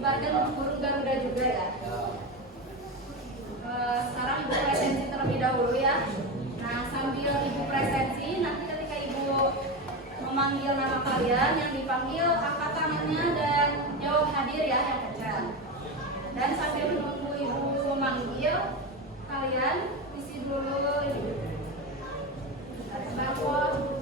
Ibaratnya burung Garuda juga ya. Sekarang ibu presensi terlebih dahulu ya. Nah, sambil ibu presensi, nanti ketika ibu memanggil nama kalian, yang dipanggil angkat tangannya dan jawab hadir ya yang kencang. Dan sambil menunggu ibu memanggil, kalian isi dulu barcode.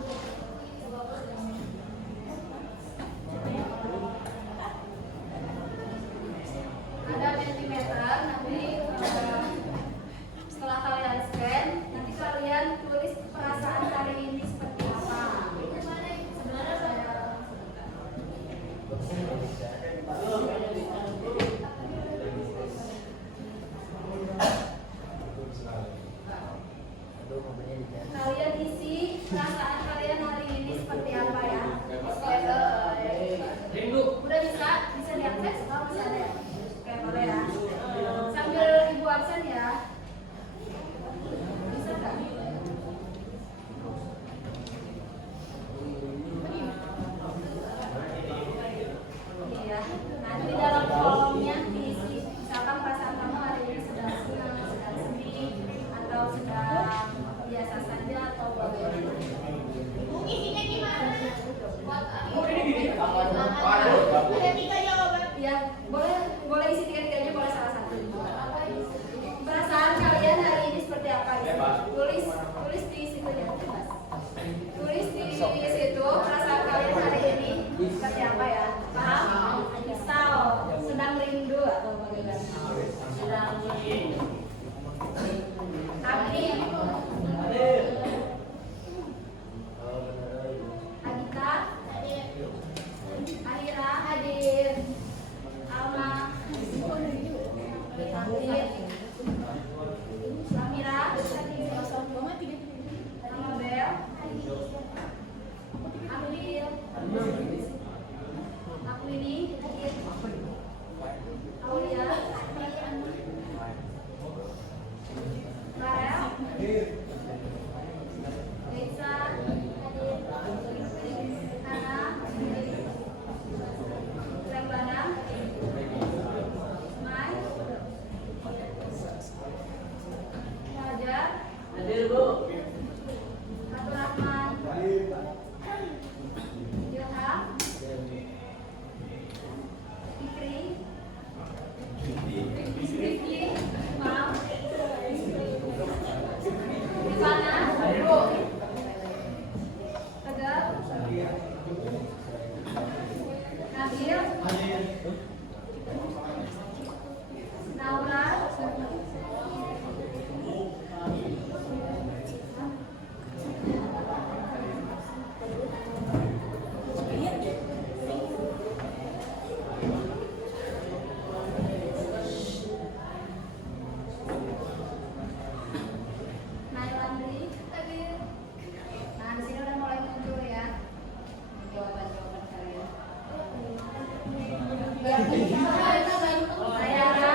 Ada mentimeter, nanti setelah kalian scan, nanti kalian tulis perasaan hari ini seperti apa. Sebenarnya saya kalian isi perasaan kalian hari ini seperti apa ya. Udah bisa diakses? Oh, masih ada ya? Oke, boleh ya. Sambil ibu absen ya. Bisa nggak? Iya. Nanti di dalam kolomnya diisi, misalkan perasaan kamu hari ini sedang senang, sedang sedih, atau sedang biasa saja atau bagaimana. Isinya gimana? Ada 3 jawaban. Ya, boleh isi 3-3-nya, boleh salah satu. Perasaan kalian hari ini seperti apa ya? Tulis di situ ya, bebas. Tulis di situ perasaan kalian hari ini seperti apa ya? Paham? Misal sedang rindu atau bagaimana? Sedang Agni, Agita, Ahira hadir, Alma hadir, Samira, Amabel, April, Akwini hadir, Aulia, Farel, Lisa hadir, Ana, Rembana, Mai, Fajar, Hadir Bu. Abdul Rahman, Ilham, Fikri, Rifki, maaf, Rifana, Tegal, Nabil, Naura, Nailandri. Nah, di sini udah mulai muncul ya jawaban-jawaban kalian. Nayara,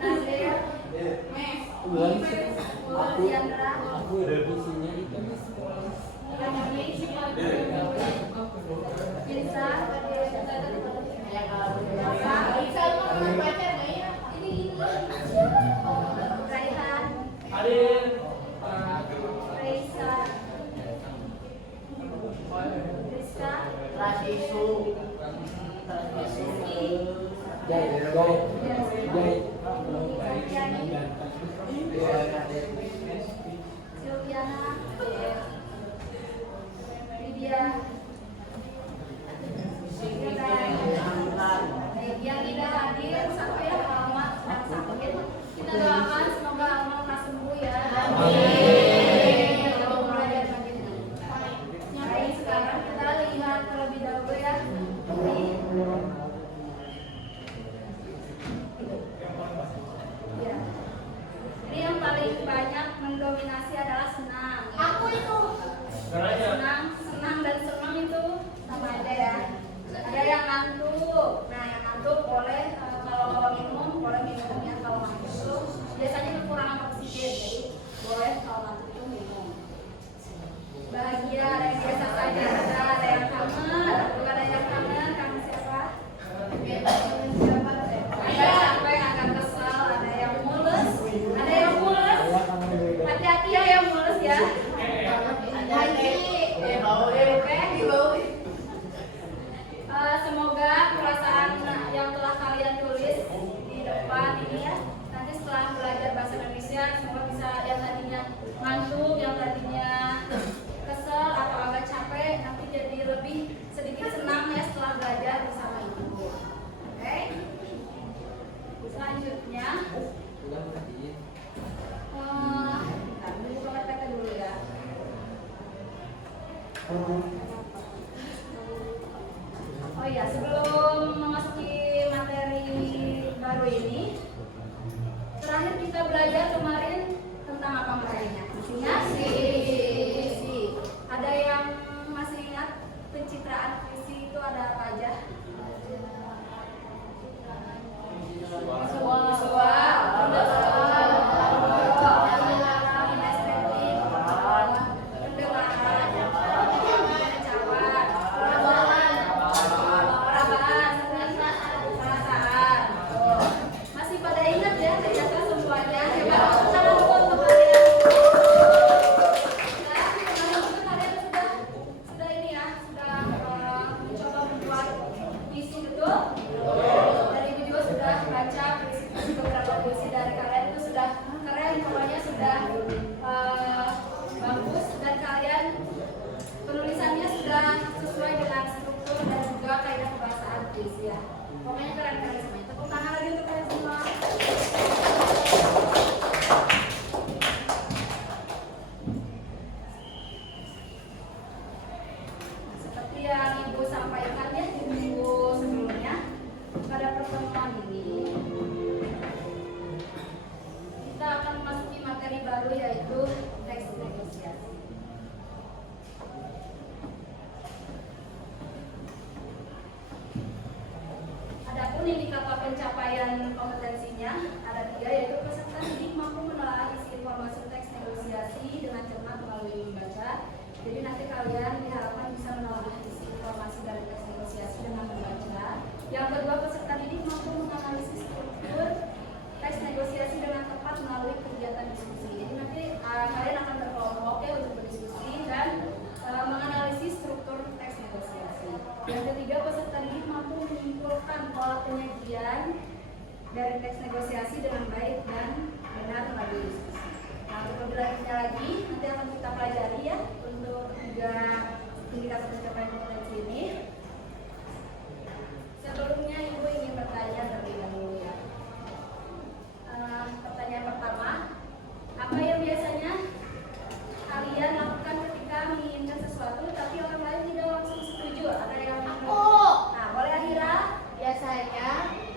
Nazir, Diandra, Irsa, Raihan, Hadir. Reisa, Rizka, Rasisu. Rizky, Silviana, Lydia, yang tidak hadir sampai Alma sedang sakit, kita doakan semoga Alma lekas sembuh ya. Baik, sekarang kita lihat terlebih dahulu ya. Ya. Ini yang paling banyak mendominasi adalah senang. Aku itu. Ya, sebelum memasuki materi baru ini, terakhir kita belajar kemarin tentang apa materinya? Puisi. Ada yang masih ingat pencitraan puisi itu ada apa aja? Masih pada ingat ya ternyata semuanya. Hebat, tepuk tangan dulu untuk kalian. Kalian sudah ini ya, sudah mencoba membuat puisi, betul? Dari ibu juga sudah baca beberapa puisi dari kalian, itu sudah keren, pokoknya sudah bagus, dan kalian penulisannya sudah sesuai dengan struktur dan juga kaidah kebahasaan puisi ya. Pokoknya keren-keren semuanya. Tepuk tangan lagi untuk kalian semua. Seperti yang Ibu sampaikan ya di minggu sebelumnya, pada pertemuan ini kita akan memasuki materi baru yaitu teks negosiasi. Adapun indikator pencapaian kompetensinya ada 3, yaitu peserta didik mampu menelaah isi informasi teks negosiasi dengan cermat melalui membaca. Jadi nanti kalian diharapkan bisa menelaah isi informasi dari teks negosiasi dengan membaca. Yang kedua, peserta didik mampu menganalisis struktur teks negosiasi dengan tepat melalui kegiatan diskusi. Jadi nanti kalian akan berkelompok ya untuk berdiskusi dan menganalisis struktur teks negosiasi. Yang ketiga, peserta didik mampu menyimpulkan pola penyajian dari teks negosiasi dengan baik dan benar melalui diskusi. Nah, untuk lebih lanjutnya lagi nanti akan kita pelajari ya untuk 3 indikator pencapaian kompetensi ini. Sebelumnya Ibu ingin bertanya terlebih dahulu ya. Pertanyaan pertama, apa yang biasanya kalian lakukan ketika menginginkan sesuatu tapi orang lain tidak langsung setuju? Ada yang Aku. Nah, boleh Ahira? Biasanya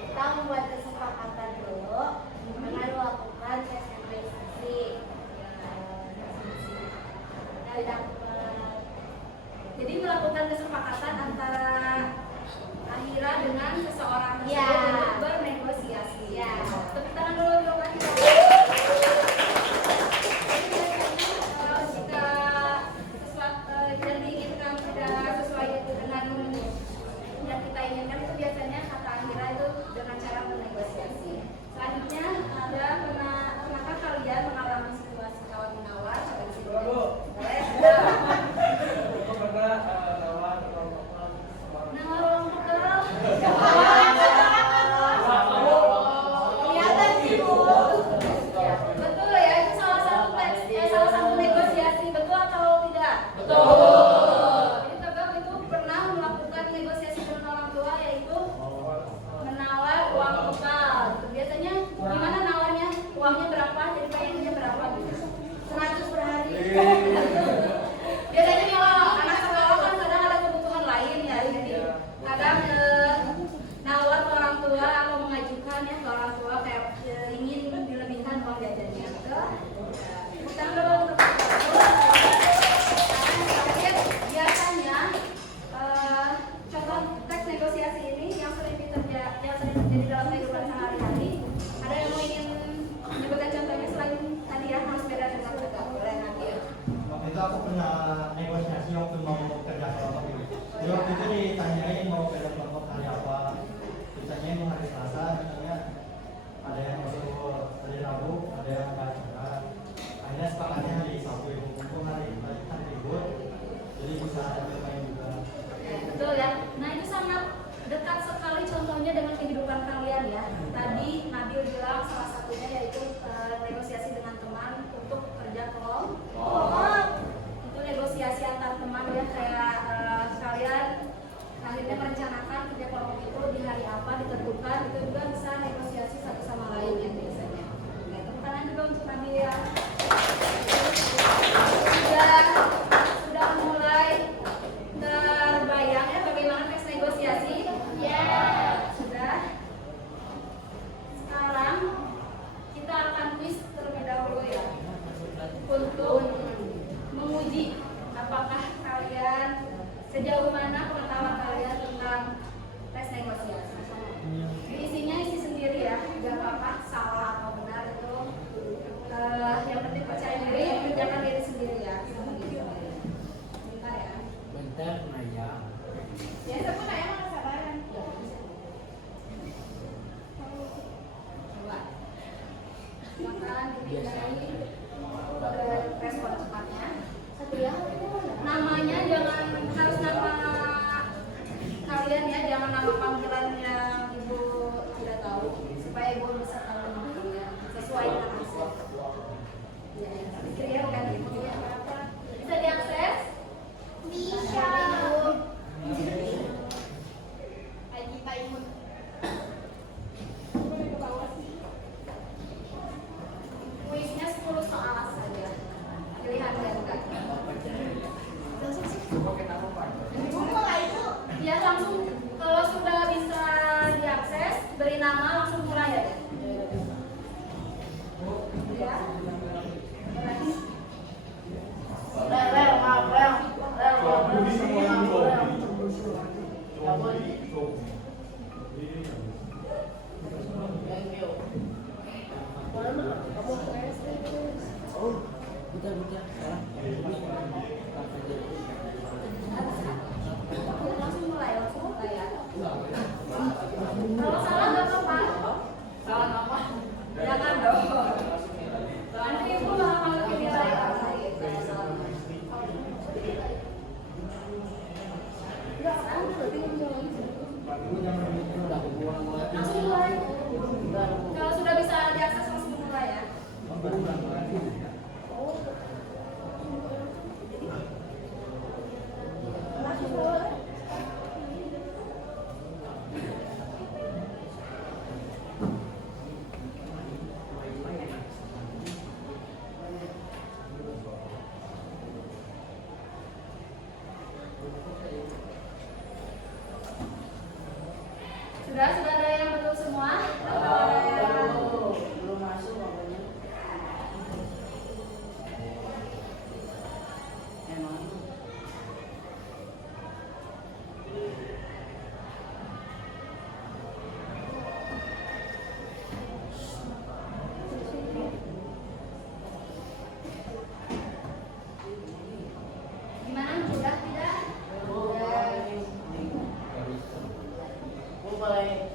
kita membuat kesepakatan dulu, dengan melakukan tes negosiasi. Jadi melakukan kesepakatan antara Ahira dengan seseorang tersebut Ya. untuk bernegosiasi. Ya. Tepuk tangan dulu untuk Ahira. Jika sesuatu yang diinginkan tidak sesuai dengan yang kita inginkan, itu biasanya kata Ahira itu dengan cara bernegosiasi. Selanjutnya ada pernahkah kalian mengalami situasi tawar menawar? Coba di sini. Boleh? Aku pernah nawar Nawar uang bekal. Kelihatan sih, Bu. Betul ya, itu salah satu teks, salah satu negosiasi, betul atau tidak? Betul. Jadi Tegap itu pernah melakukan negosiasi dengan orang tua, yaitu menawar uang bekal. Biasanya gimana nawarnya? Uangnya berapa? Jadi pengennya berapa? 100 per hari. Biasanya kalau anak sekolah kan kadang ada kebutuhan lain ya, jadi kadang nawar ke orang tua atau mengajukan ya ke orang tua kayak ingin dilebihkan uang jajannya. Kita dulu untuk terakhir, biasanya contoh teks negosiasi ini yang sering terjadi dalam kehidupan sehari-hari. Ada yang mau ingin menyebutkan contohnya selain tadi ya, Mas Beda dengan Tegap? Boleh nanti ya. Waktu itu aku pernah negosiasi waktu mau kerja kelompok ini. Jadi waktu itu ditanyain mau kerja kelompok hari apa. Ditanyain mau hari Selasa, misalnya ada yang masuk hari Rabu, ada yang enggak juga. Akhirnya sepakatnya hari Sabtu, mumpung hari libur, jadi bisa ada main juga. Betul ya. Nah itu sangat dekat sekali contohnya dengan kehidupan kalian ya. Tadi Nabil bilang salah satunya yaitu negosiasi dengan teman untuk kerja kelompok. Itu negosiasi antar teman ya, kayak kalian akhirnya merencanakan kerja kelompok itu di hari apa ditentukan, itu juga bisa negosiasi satu sama lain ya biasanya. Nah, tepuk tangan juga untuk Nabil ya. Sudah mulai terbayang ya bagaimana teks negosiasi. respon cepatnya. Satria. Namanya jangan harus nama kalian ya, jangan nama panggilan yang ibu tidak tahu supaya ibu bisa tahu namanya sesuai dengan asal. Ya, pikir ya bukan ibu ya. Bisa diakses? Bisa. Pagi Pak Ibu. Kuisnya 10 soal saja. Pilihan ganda. Ya langsung kalau sudah bisa diakses beri nama langsung mulai ya. Ya. Langsung mulai ya. Kalau salah nggak apa-apa. Salah apa? Jangan dong. Nanti ibu malah lebih nilai kalau salah. Langsung mulai. Kalau sudah bisa diakses langsung mulai ya. Sudah ada yang betul semua? Atau ada yang belum masuk makanya. Emang. gimana? Sudah tidak? Mulai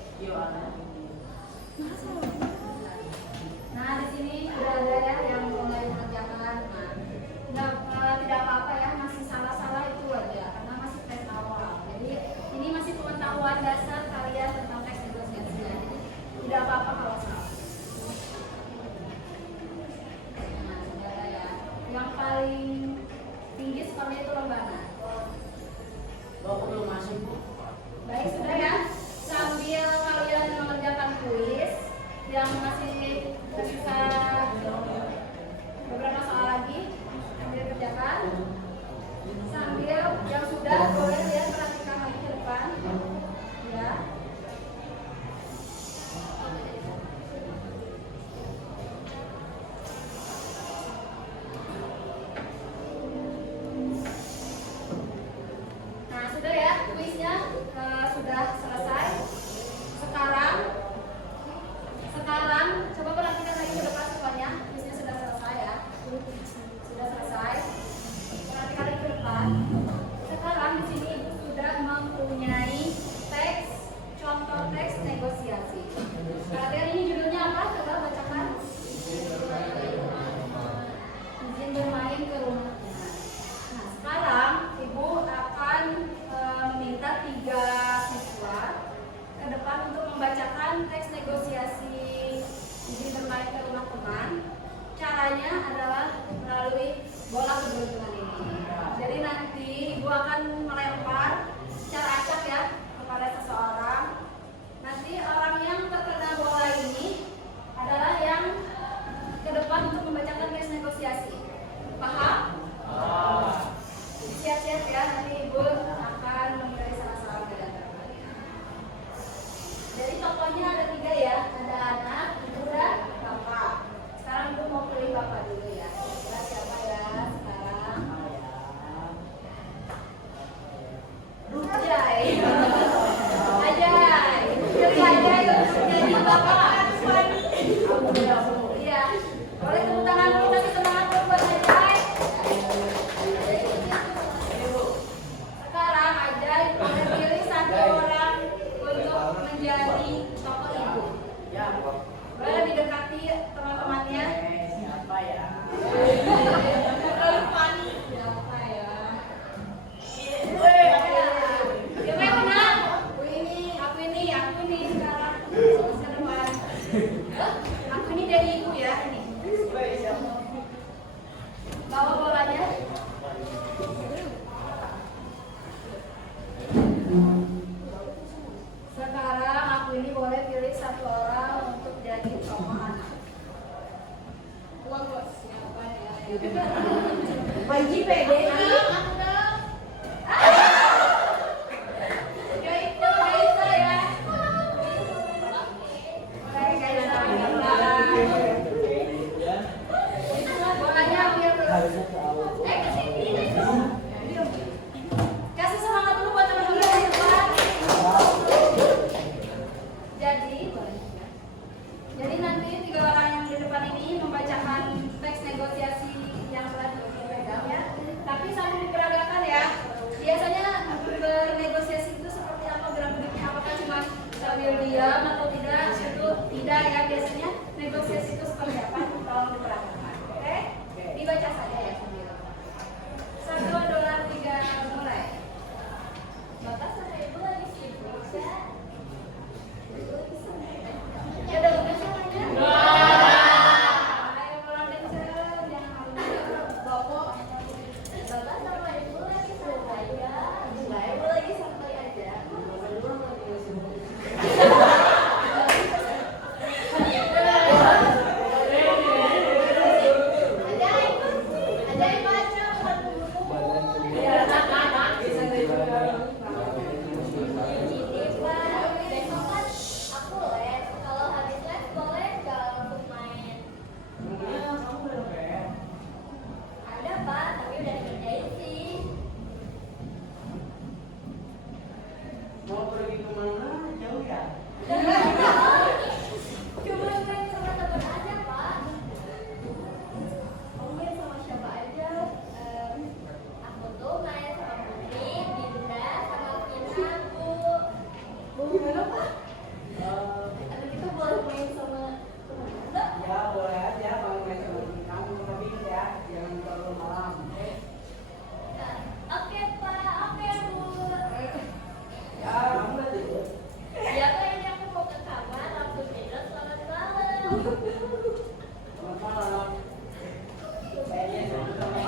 Panji pede. Aku dong. Gak bisa ya. Oke, gak bisa. Bolanya ambil dulu. Kesini. Kasih semangat dulu buat teman-teman di depan. Jadi nanti 3 orang yang di depan ini membacakan teks negosiasi yang telah dipegang ya. Tapi sambil diperagakan ya. Biasanya bernegosiasi itu seperti apa, gerak-geriknya, apakah cuma sambil diam atau tidak? Itu tidak ya, biasanya negosiasi itu seperti apa? Tolong diperagakan. Oke? Dibaca saja ya sambil. 1, 2, 3, mulai. Bapak sama Ibu lagi sibuk ya? Ya udah bukan salahnya. Ayo pulang kenceng, jangan malu-malu. Bapak sama Ibu lagi santai ya. Ibu lagi santai aja. Ajaib baca buku. Ya. Aku les, kalau habis les boleh nggak untuk main? Ada Pak, tapi udah dikerjain sih. Mau pergi kemana? Jauh ya? Cuma main sama teman aja Pak. Kamu main sama siapa aja? Aku tuh main sama Putri, Dinda, sama Kina, Bu. Bu gimana Pak? Anak kita boleh main sama teman kita? Ya boleh aja kalau main sama kamu, tapi ya jangan terlalu malam. Oke Pak, oke Bu. Ya kamu udah tidur. Ya kayaknya aku mau ke kamar, aku tidur, selamat malam. Selamat malam. Kayaknya sama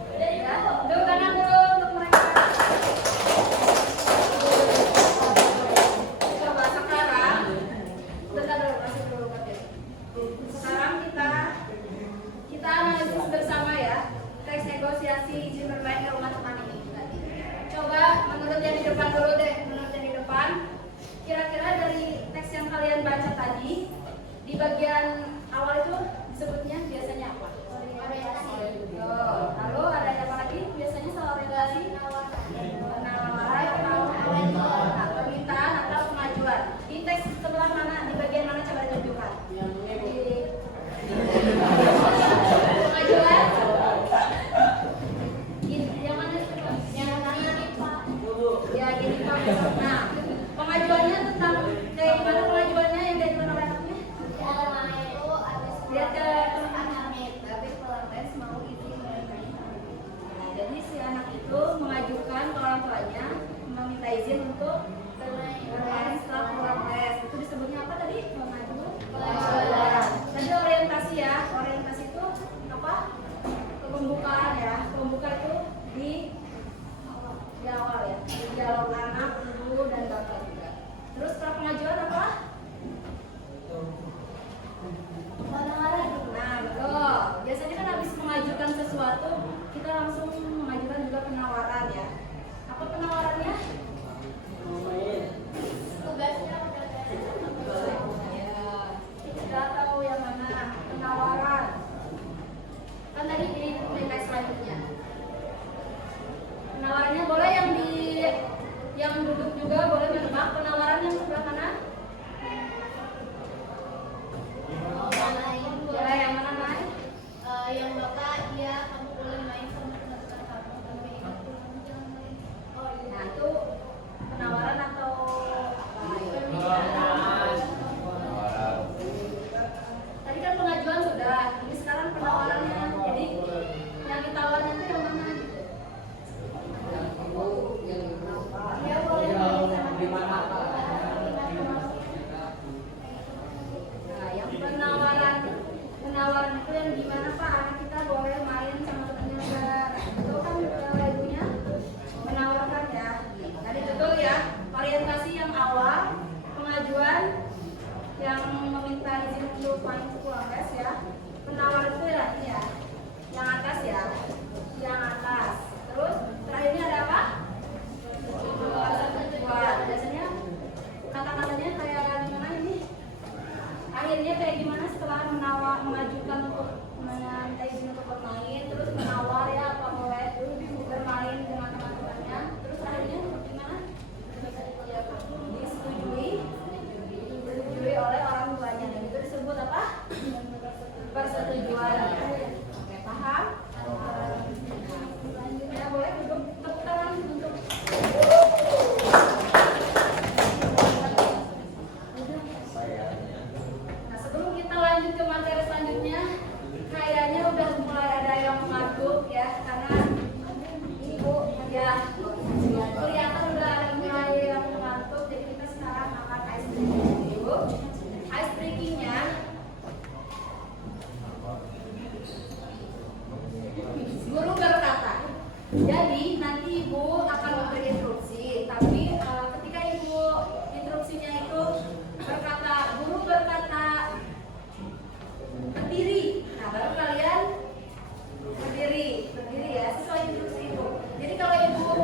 Udah ya, duduk kanan dulu untuk mereka. Coba sekarang, bentar dulu, masih dulu Pak. Sekarang kita analisis bersama ya teks negosiasi izin bermain ke rumah teman ini. Coba menurut yang di depan dulu deh, menurut yang di depan. Kira-kira dari teks yang kalian baca tadi di bagian awal itu disebutnya biasanya apa? Orientasi. Lalu ada apa lagi? Biasanya soal orientasi, penawaran atau permintaan atau pengajuan. Di teks sebelah mana? Di bagian mana coba ditunjukkan? yang ini. Di pengajuan. Yang mana sih? Yang ini Pak. Dulu. Ya gini Pak. Nah, pengajuannya tentang kayak gimana pengajuannya yang dari mana anaknya? Itu habis Lihat ke teman Hamid, tapi pulang les mau izin bermain sama Ibu. Nah, jadi si anak itu mengajukan ke orang tuanya meminta izin untuk bermain setelah pulang les. Itu disebutnya apa tadi? Pengajuan. Tadi orientasi ya. Orientasi itu apa? Pembukaan ya. Pembuka itu di awal ya. Di dialog anak, ibu dan bapak.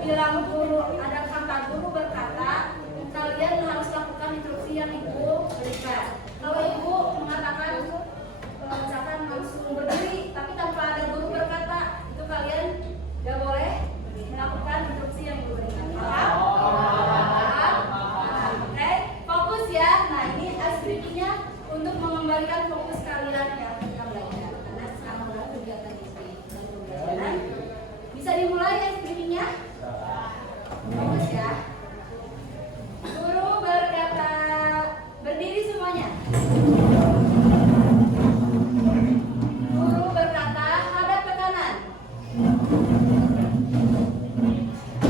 bilang guru, ada kata guru berkata, kalian harus lakukan instruksi yang ibu berikan. Kalau ibu mengatakan misalkan langsung berdiri, tapi tanpa ada guru berkata, itu kalian gak boleh melakukan instruksi yang ibu berikan. Oke, fokus ya. Nah ini speakingnya untuk mengembalikan fokus kalian ya ketika belajar. Karena sekarang udah kegiatan pembelajaran. Bisa dimulai ya speakingnya? Fokus ya. Guru berkata, berdiri semuanya. Guru berkata, hadap ke kanan.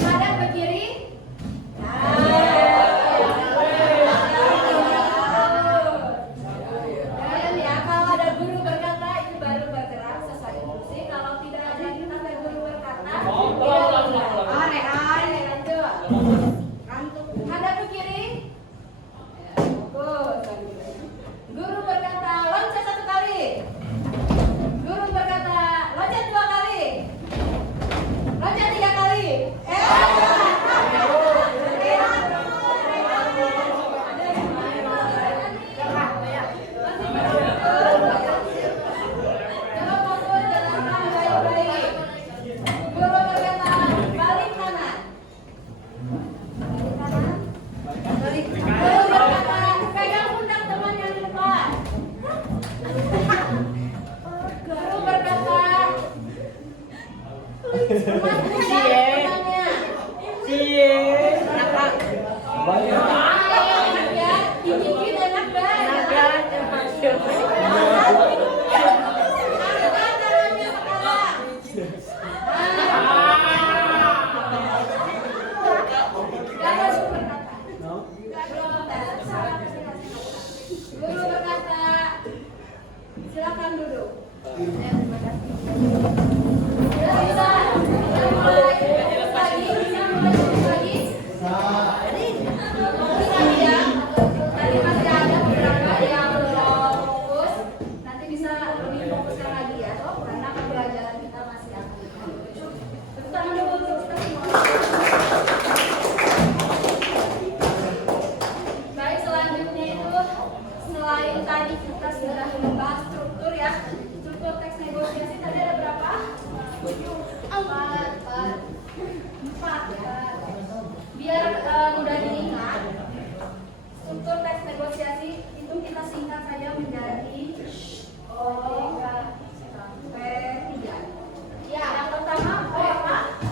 Hadap ke kiri. Dan ya, kalau ada guru berkata itu baru bergerak sesuai instruksi. Kalau tidak ada guru berkata, hadap ke kiri. Guru berkata, loncat 1 kali. Guru berkata, loncat 2 kali. Loncat 3 kali. Jangan fokus, jelaskan baik-baik. Guru berkata, balik kanan. Balik kanan. Guru berkata, pegang pundak teman yang lupa. Guru berkata, emas muda temannya. Ya, digigit enak banget. Angkat tangannya sekarang. Guru berkata, silakan duduk. Terima kasih. Sudah bisa? Kita mulai lagi. Bisa mulai lagi? Lagi ya. Tadi masih ada beberapa yang belum fokus. Nanti bisa lebih fokuskan lagi ya, karena pembelajaran kita masih aktif. Tepuk tangan dulu untuk kita semua. Baik, selanjutnya itu selain tadi kita sudah membahas struktur ya, struktur teks negosiasi tadi ada berapa? 4 ya. Biar mudah diingat, struktur teks negosiasi itu kita singkat saja menjadi O, P, 3. Ya, yang pertama O apa?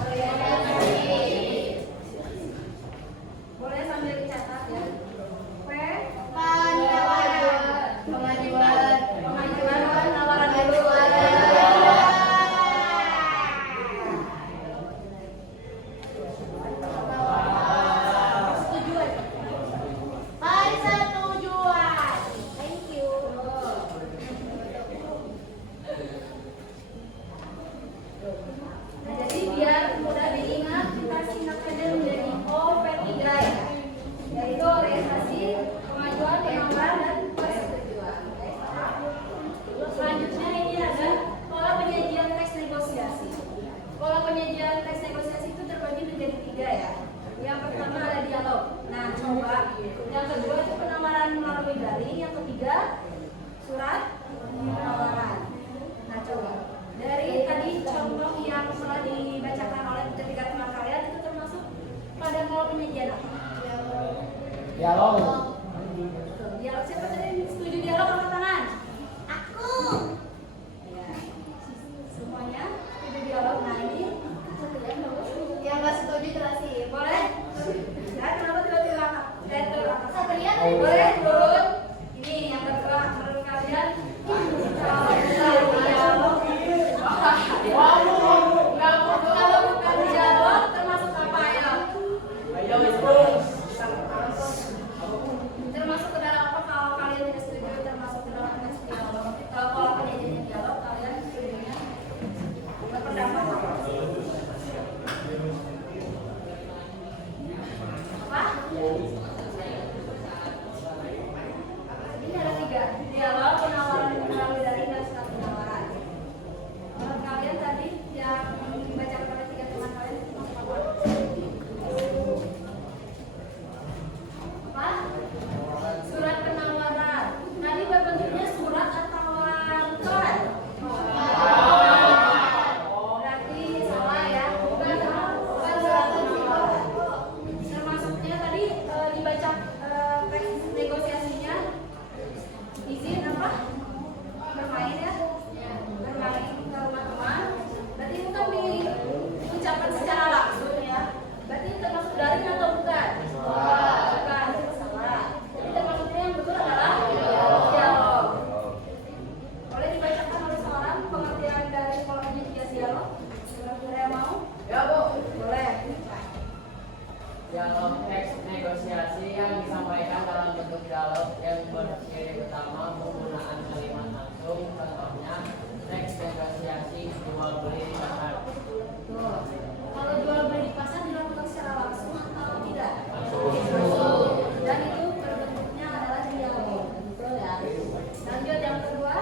Boleh sambil dicatat ya. P, pengajuan tawaran dulu. Thank you. Nah, jadi biar mudah diingat, kita singkat saja menjadi OP3 ya, yaitu orientasi, pengajuan, penawaran, dan persetujuan. Selanjutnya ini ada pola penyajian teks negosiasi. Pola penyajian teks negosiasi itu terbagi menjadi 3 ya. Yang pertama ada dialog. Nah, coba. Yang kedua itu penawaran melalui daring. Yang ketiga surat penawaran. Nah, coba. Dari tadi contoh yang telah dibacakan oleh ketiga teman kalian itu termasuk pada pola penyajian apa? Dialog. Dialog, siapa tadi yang setuju dialog angkat tangan? Aku. Ya. Semunya setuju dialog. Nah, ini satu yang bagus. Yang nggak setuju jelasin. Boleh? Ya, kenapa tiba-tiba angkat? Satria Boleh turun. Ini yang kedua menurut kalian kalau dialog kalau bukan dialog termasuk apa ya? Termasuk ke dalam apa kalau kalian tidak setuju termasuk ke dalam teks dialog? Kalau penyajian dialog kalian setujunya berpendapat apa? Dialog teks negosiasi yang disampaikan dalam bentuk dialog yang berciri utama penggunaan kalimat langsung. Contohnya teks negosiasi jual beli di pasar. Tuh. Kalau jual beli di pasar dilakukan secara langsung atau tidak? Langsung. Dan itu bentuknya adalah dialog. Betul ya? Lanjut yang kedua.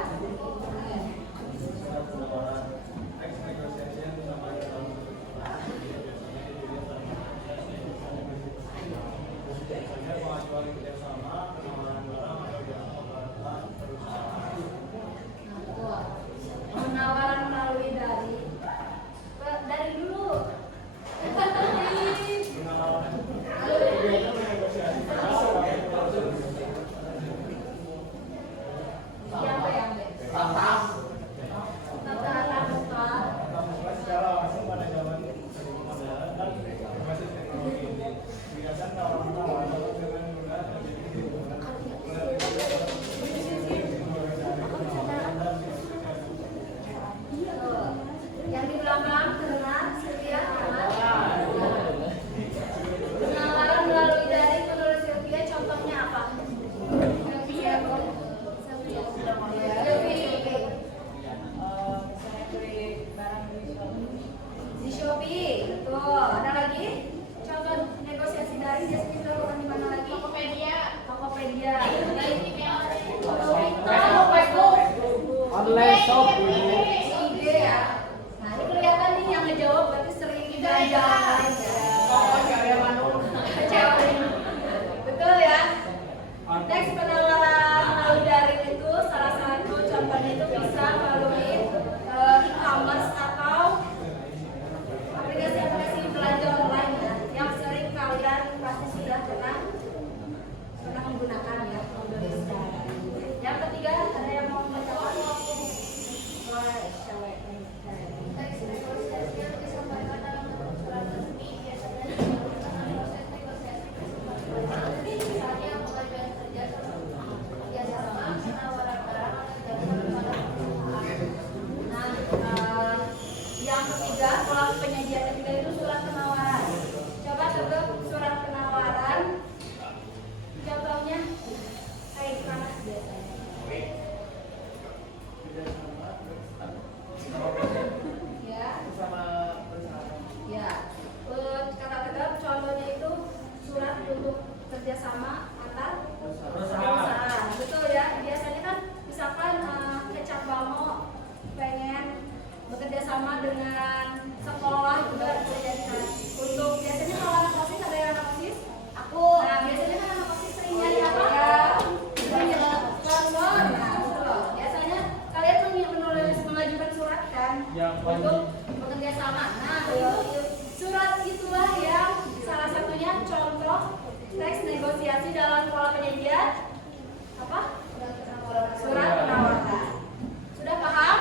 Teks negosiasi yang disampaikan dalam bentuk misalnya pengajuan kerjasama, penawaran barang atau jasa pembangunan perusahaan. Nah, penawaran melalui dari dulu. Yang B, yang B. Tatap. Tatap muka. Secara langsung pada zaman pemodern dan berbasis teknologi ini kebiasaan tawaran-tawaran dengan menggunakan Yang di belakang dengar Sylvia aman. Penawaran melalui daring menurut Sylvia contohnya apa? Sylvia. Misalnya beli barang di Shopee. Di Shopee. Betul. Ada lagi? Contoh negosiasi daring biasanya dilakukan di mana lagi? Tokopedia. Tokopedia. Dari email. Facebook. Online shop. IG ya. Nah, ini kelihatan nih yang ngejawab berarti sering belanja online ya. Oh, cewek Manung. Cewek. Betul ya. Teks penawaran melalui daring itu salah satu contohnya itu bisa melalui e-commerce atau aplikasi-aplikasi belanja online ya, yang sering kalian pasti sudah pernah menggunakan ya. Yang ketiga ada yang mau membacakan? Boleh, cewek. Teks negosiasi yang disampaikan dalam bentuk surat resmi biasanya dilakukan proses negosiasi misalnya pengajuan kerjasama penawaran barang atau jasa kepada perusahaan. Nah, yang ketiga, pelaku penyajian ketiga itu surat penawaran. Coba tebak surat penawaran. Contohnya kayak gimana biasanya? Ya, Sama perusahaan. ya. Kata tegap contohnya itu surat untuk kerjasama antar perusahaan. Betul ya. Biasanya kan misalkan Kecap Balmo pengen bekerja sama dengan sekolah juga bisa jadi kan. Untuk biasanya kalau anak OSIS ada yang anak OSIS? Aku. Nah, biasanya kan anak OSIS sering nyari apa? Sering sponsor. Nah, betul. Biasanya kalian mengajukan surat kan untuk bekerja sama. Nah, itu surat itulah yang salah satunya contoh teks negosiasi dalam pola penyajian apa? Surat penawaran. Sudah paham?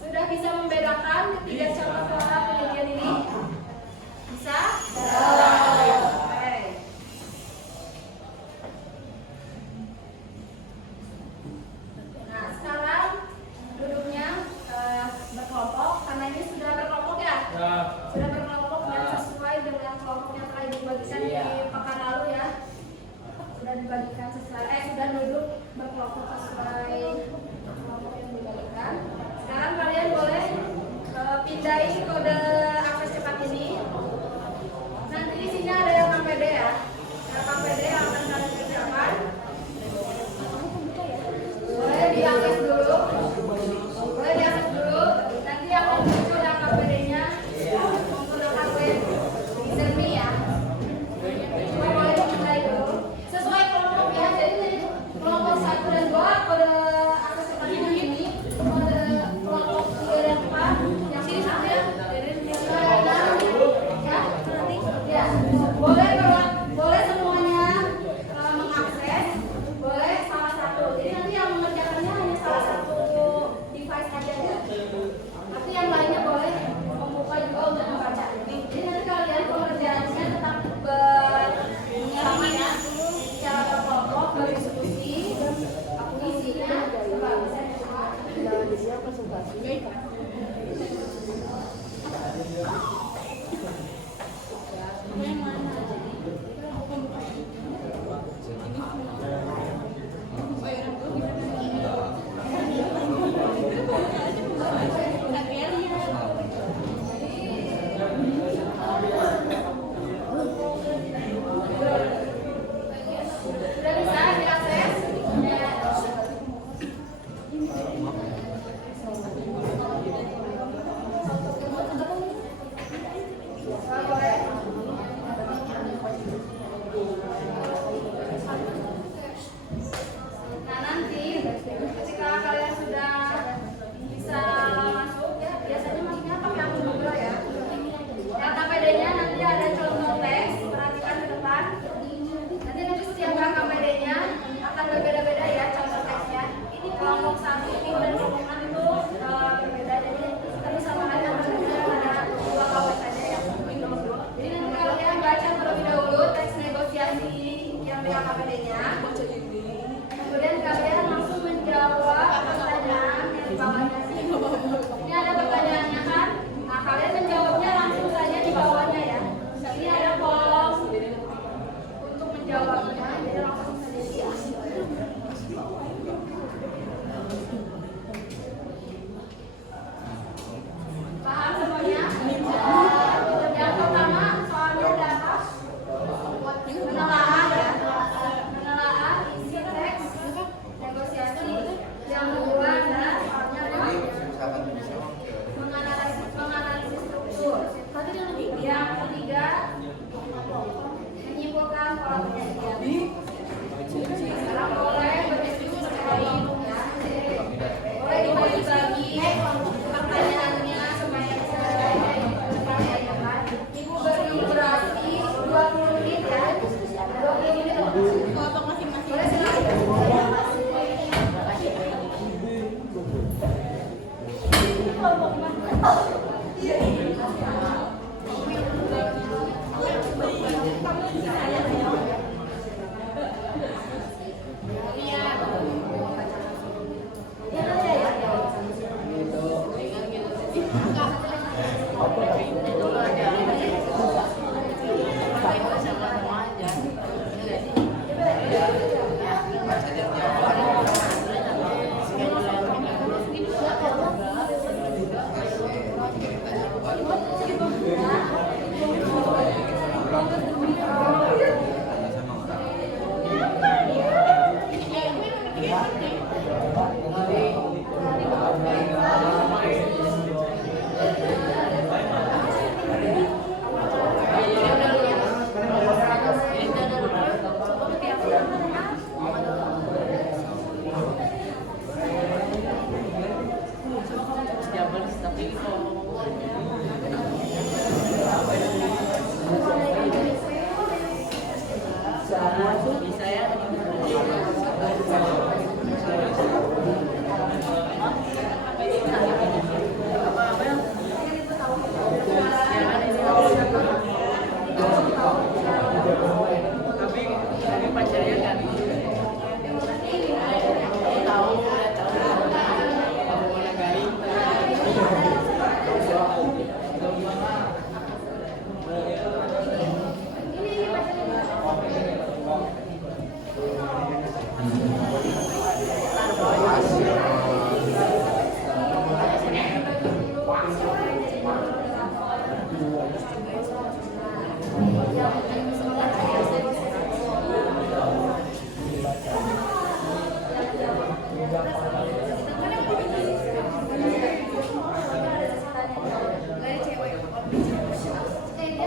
Sudah bisa membedakan ketiga contoh pola penyajian ini? Bisa? Oke. Nah, sekarang duduknya berkelompok karena ini sudah berkelompok ya? Sudah berkelompok dan sesuai dengan kelompok yang telah dibagikan di pekan lalu ya. Sudah dibagikan sudah duduk berkelompok sesuai kelompok yang dibagikan. Sekarang kalian boleh pindahin kode akses cepat ini. Nanti di sini ada yang KPD ya. Nah, KPD yang akan kalian kerjakan. Boleh diakses dulu. Boleh diakses dulu. Nanti akan muncul yang KPD-nya menggunakan web user.me ya. Cuma boleh dimulai dulu. Sesuai kelompok ya. Jadi kelompok 1 dan 2 kode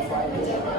Iya.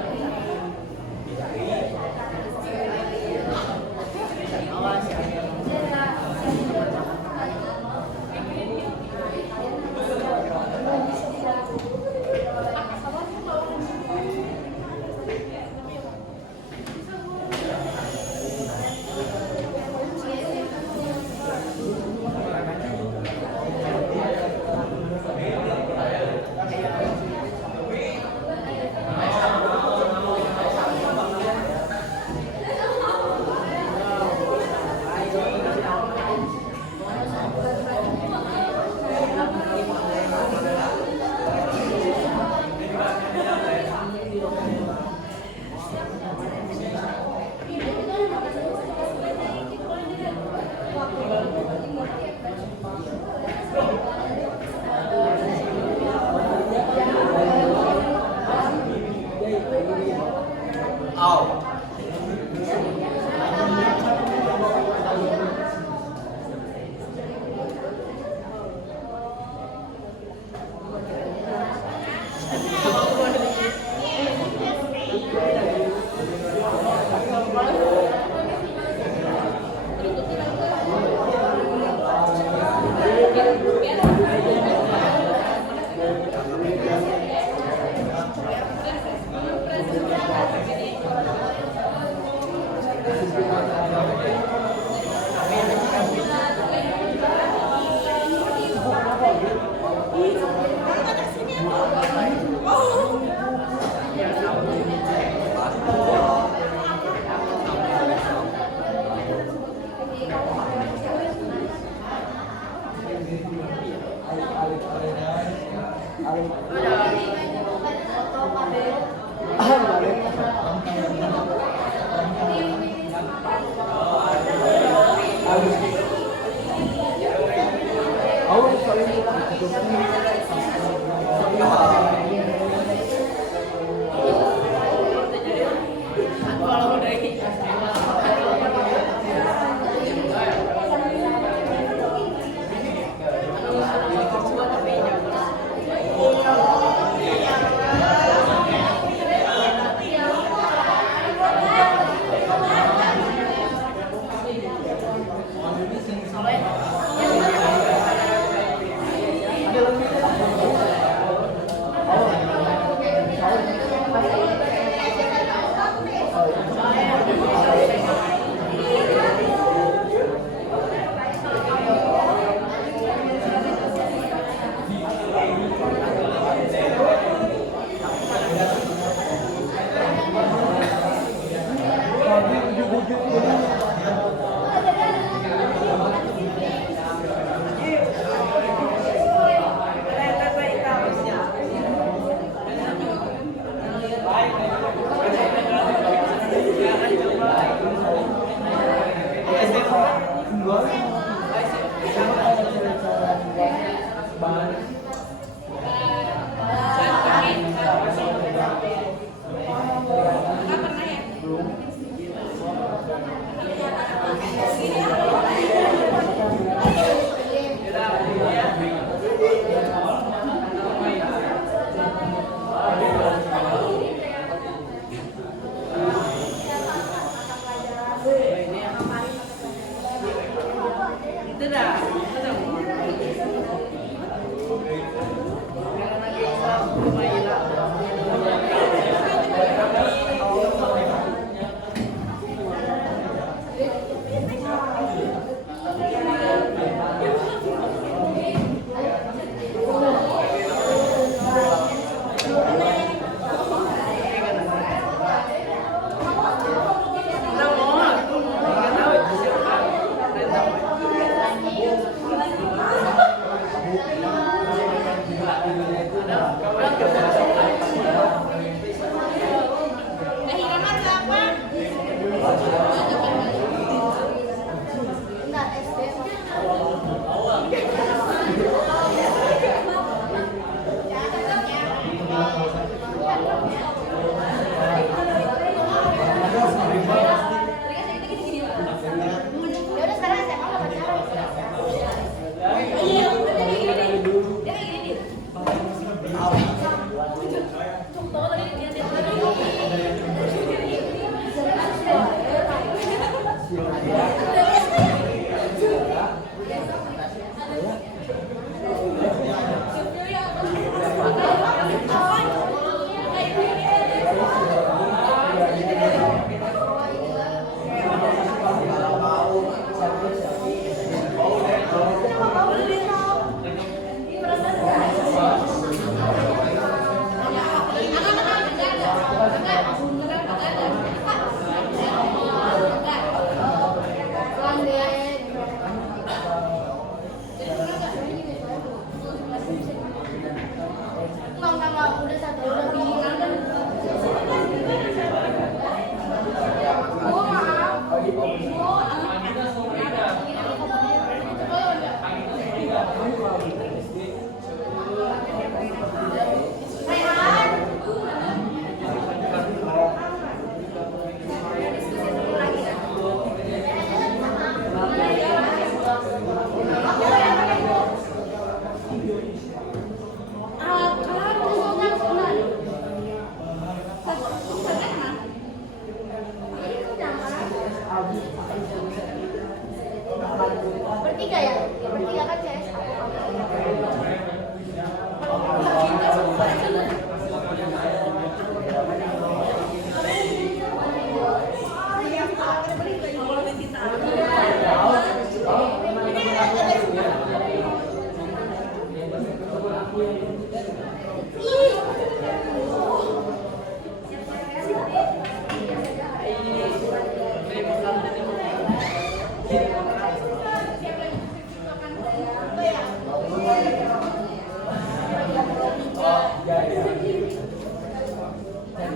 Bertiga ya? Bertiga kan CS?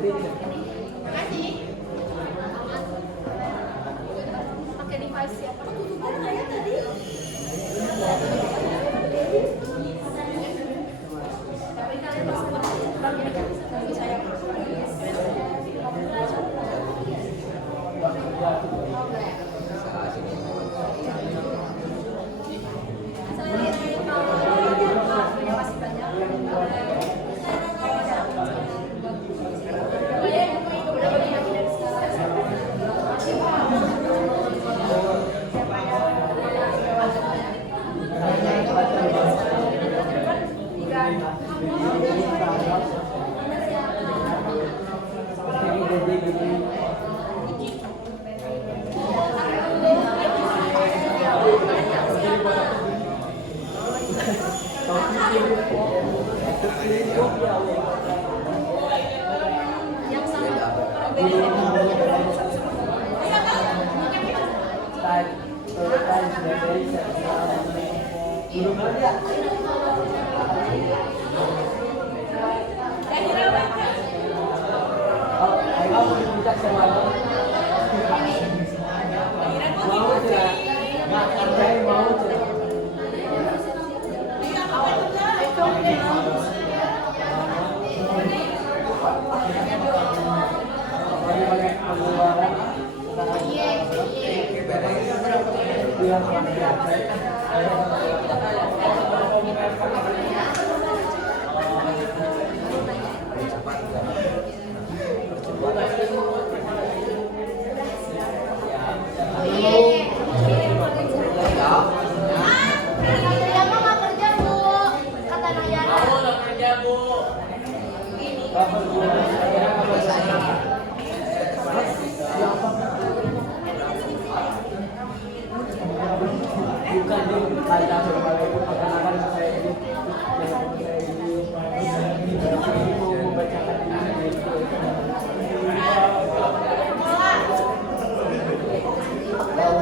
Makasih. Pakai device siapa? Tapi kalian masih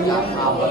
yang sama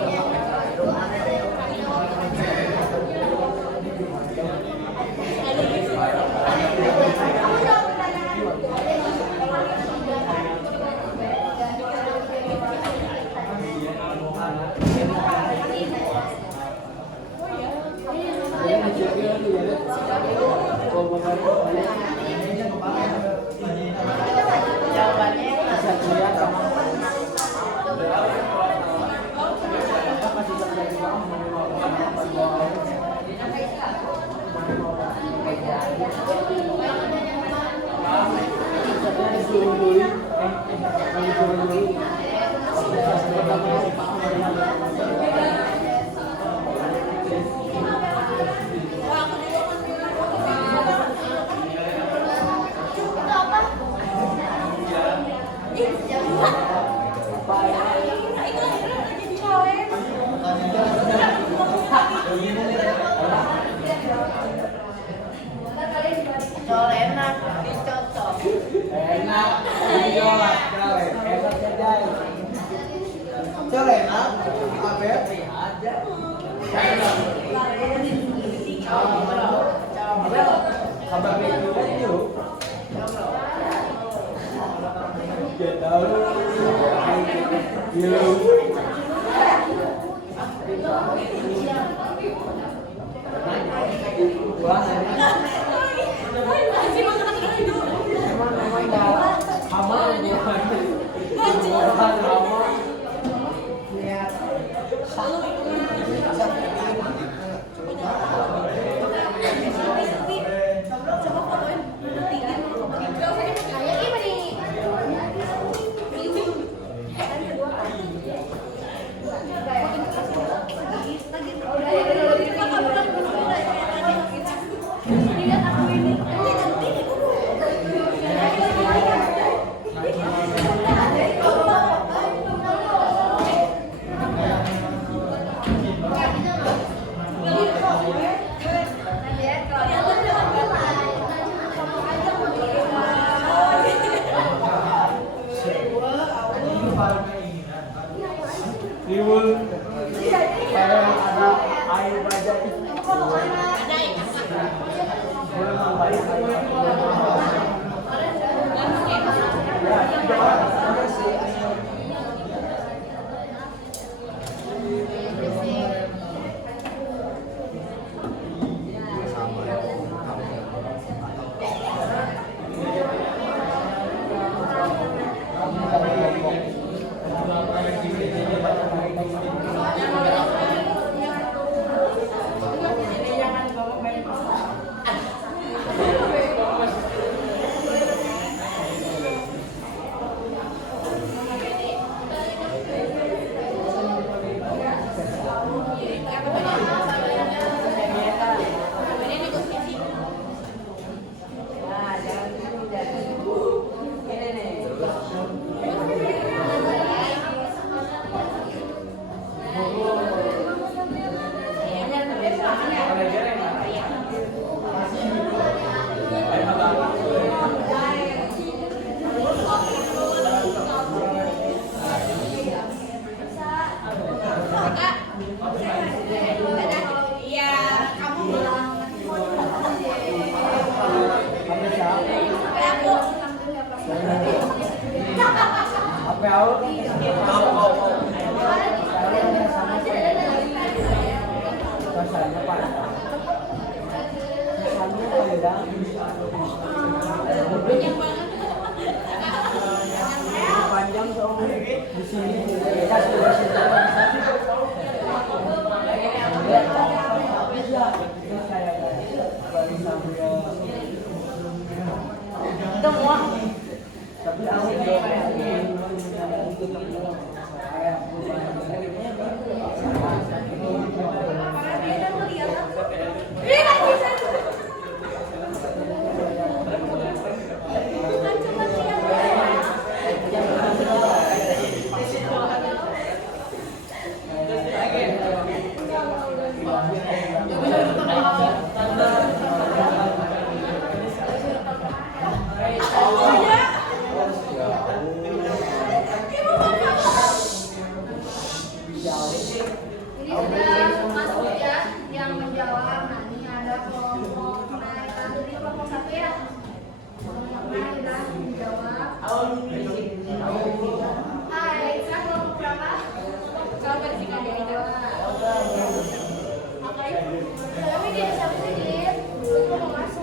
Panjang soalnya di sini kita sudah semua tapi aku Ini sudah masuk ya yang menjawab. Nah, ini ada kelompok naik tadi kelompok 1 ya. Kelompok naik dan menjawab. Hai, sekarang kelompok berapa? Kalau verifikasi dia dijawab. Apa itu? Tapi dia sampai sedikit. Belum mau masuk.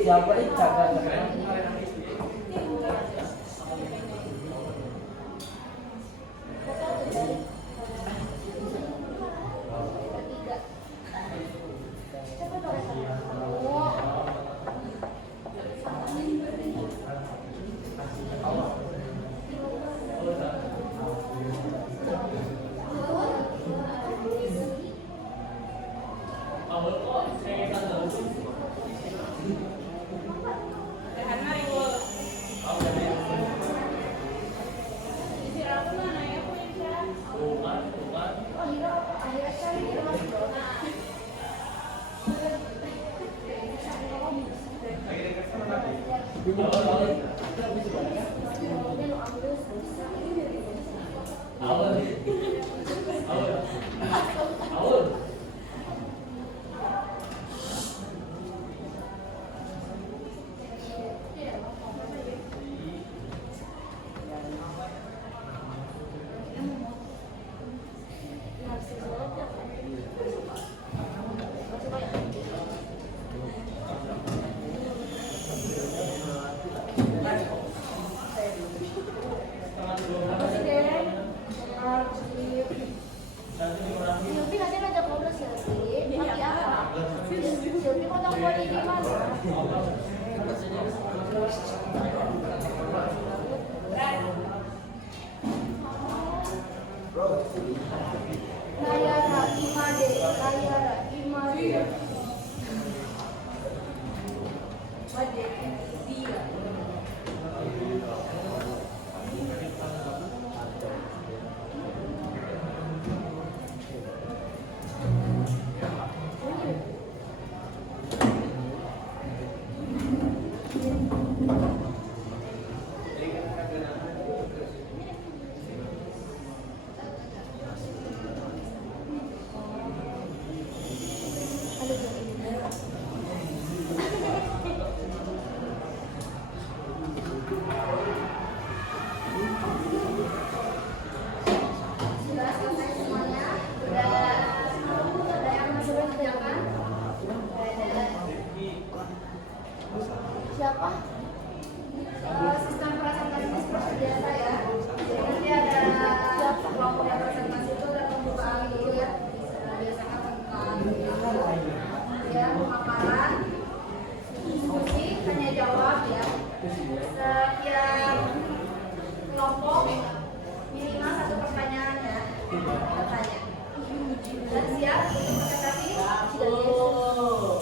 Siapa ini jaga Siapa? Sistem presentasi ini seperti biasa ya. Jadi nanti ada kelompok yang presentasi itu ada pembukaan dulu ya. Biasanya tentang ya pemaparan, diskusi, tanya jawab ya. Setiap kelompok minimal 1 pertanyaan ya. Tanya. Dan siap untuk presentasi?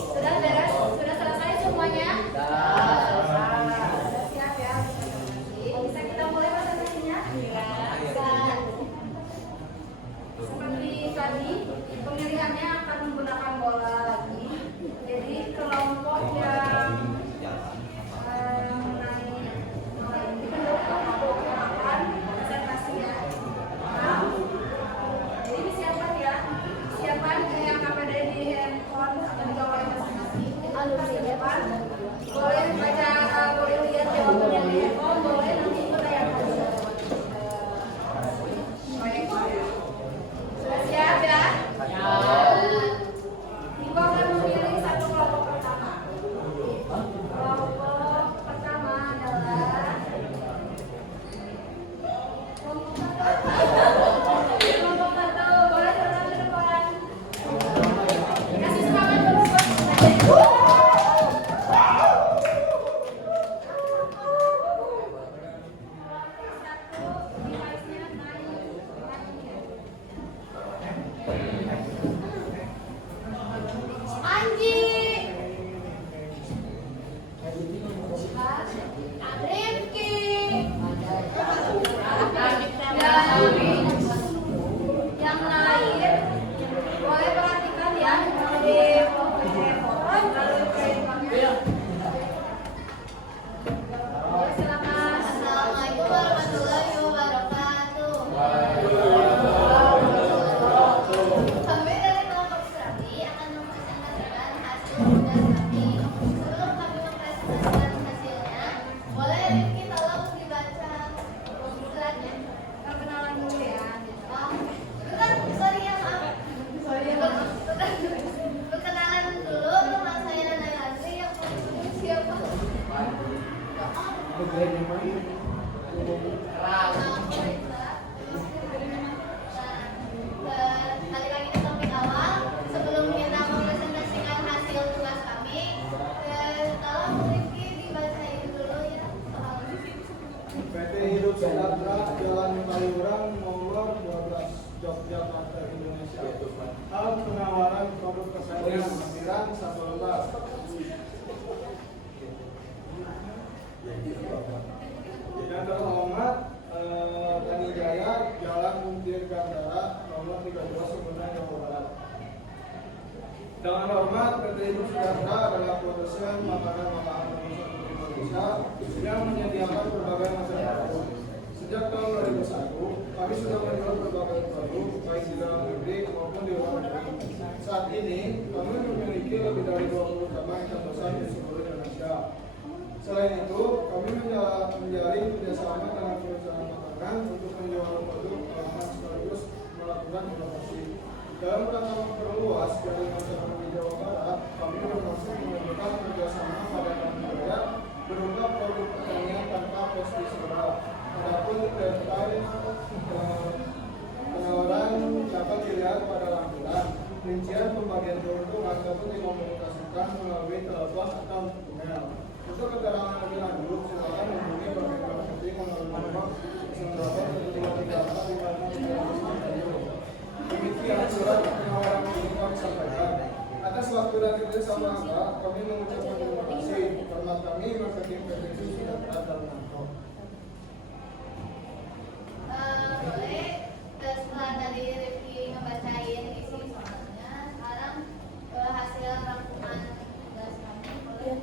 Sudah beres? Sudah selesai semuanya? Sudah siap ya untuk presentasi. Bisa kita mulai presentasinya? Seperti tadi, pemilihannya akan menggunakan bola lagi. Jadi kelompok yang kelompok yang akan presentasi ya. Jadi disiapkan ya. Siapkan yang KPD di handphone atau di gawai masing-masing. Siapkan. Boleh baca, boleh lihat jawabannya di handphone, boleh nanti bertayangkan proyektor ya. Sudah siap ya? Ibu akan memilih satu kelompok pertama. Kelompok pertama adalah kelompok satu. Boleh turun ke depan. Kasih semangat dulu buat satu, device-nya naik. Anji. Rifki. Yang lain boleh perhatikan ya di forum lalu handphonenya. Ya, silakan. Assalamualaikum warahmatullahi wabarakatuh. Kami dari kelompok Serabi akan mempresentasikan hasil tugas kami. Sebelum kami mempresentasikan hasilnya, boleh Rifki tolong dibaca suratnya. Perkenalan dulu ya. Bukan, sorry ya maaf. Perkenalan dulu, nama saya Nana Lasri yang punya siapa? Balik lagi ke topik awal. Sebelum kita mempresentasikan hasil tugas kami, tolong Rifki dibacain dulu ya soalnya. PT Hidup Sejahtera Jalan Kaliurang nomor 12 Yogyakarta Indonesia. Hal penawaran produk kesehatan lampiran 1 lembar. Yang terhormat Tani Jaya Jalan Muntir Gandara nomor 13 Sumedang Jawa Barat. Dengan hormat PT Hidup Sejahtera adalah produsen makanan-makanan Indonesia yang menyediakan berbagai macam produk. Sejak tahun 2001, kami sudah menjual berbagai produk baik di dalam negeri maupun di luar negeri. Saat ini, kami memiliki lebih dari 20 cabang yang terbesar di seluruh Indonesia. Selain itu, kami menjalin kerjasama dengan perusahaan makanan untuk menjual produk olahan sekaligus melakukan inovasi. Dalam rangka memperluas jaringan cabang di Jawa Barat, kami bermaksud melakukan kerjasama pada wilayah berupa produk pertanian tanpa pestisida. Adapun terkait penawaran dapat dilihat pada lampiran. Rincian pembagian keuntungan dapat dikomunikasikan melalui telepon atau email. Untuk keterangan lebih lanjut, silakan menghubungi Bagian Marketing melalui nomor 0813345636. Demikian surat penawaran ini kami sampaikan. Atas waktu dan kerjasama Anda, kami mengucapkan terima kasih. Hormat kami, Marketing PT Sejahtera Darmanto. Boleh, setelah tadi Rifki ngebacain isi soalnya, sekarang hasil rangkuman tugas kami boleh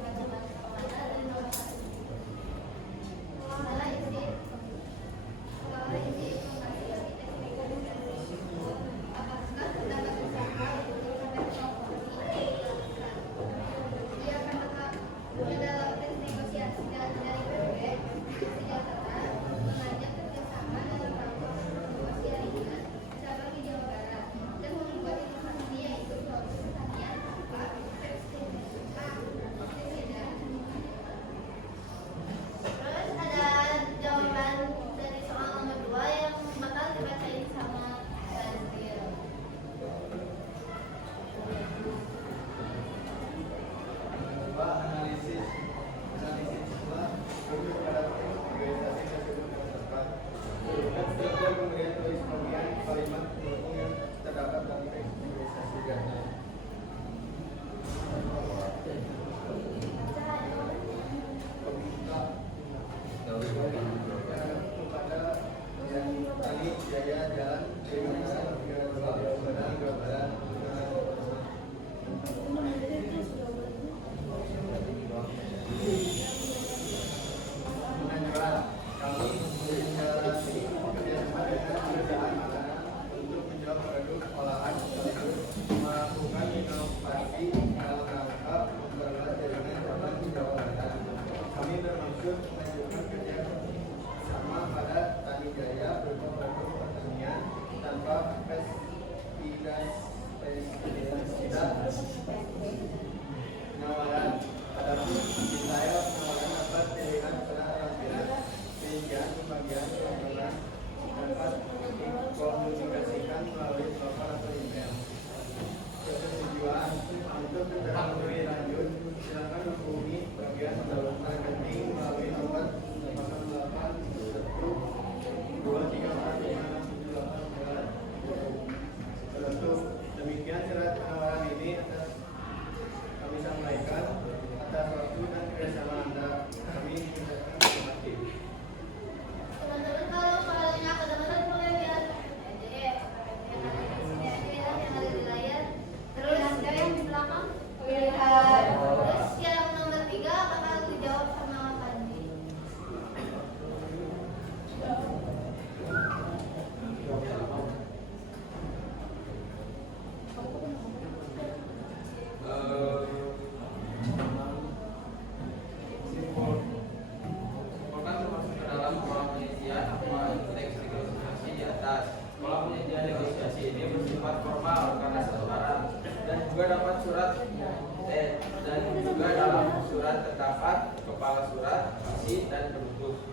surat terdapat kepala surat, isi, dan penutup.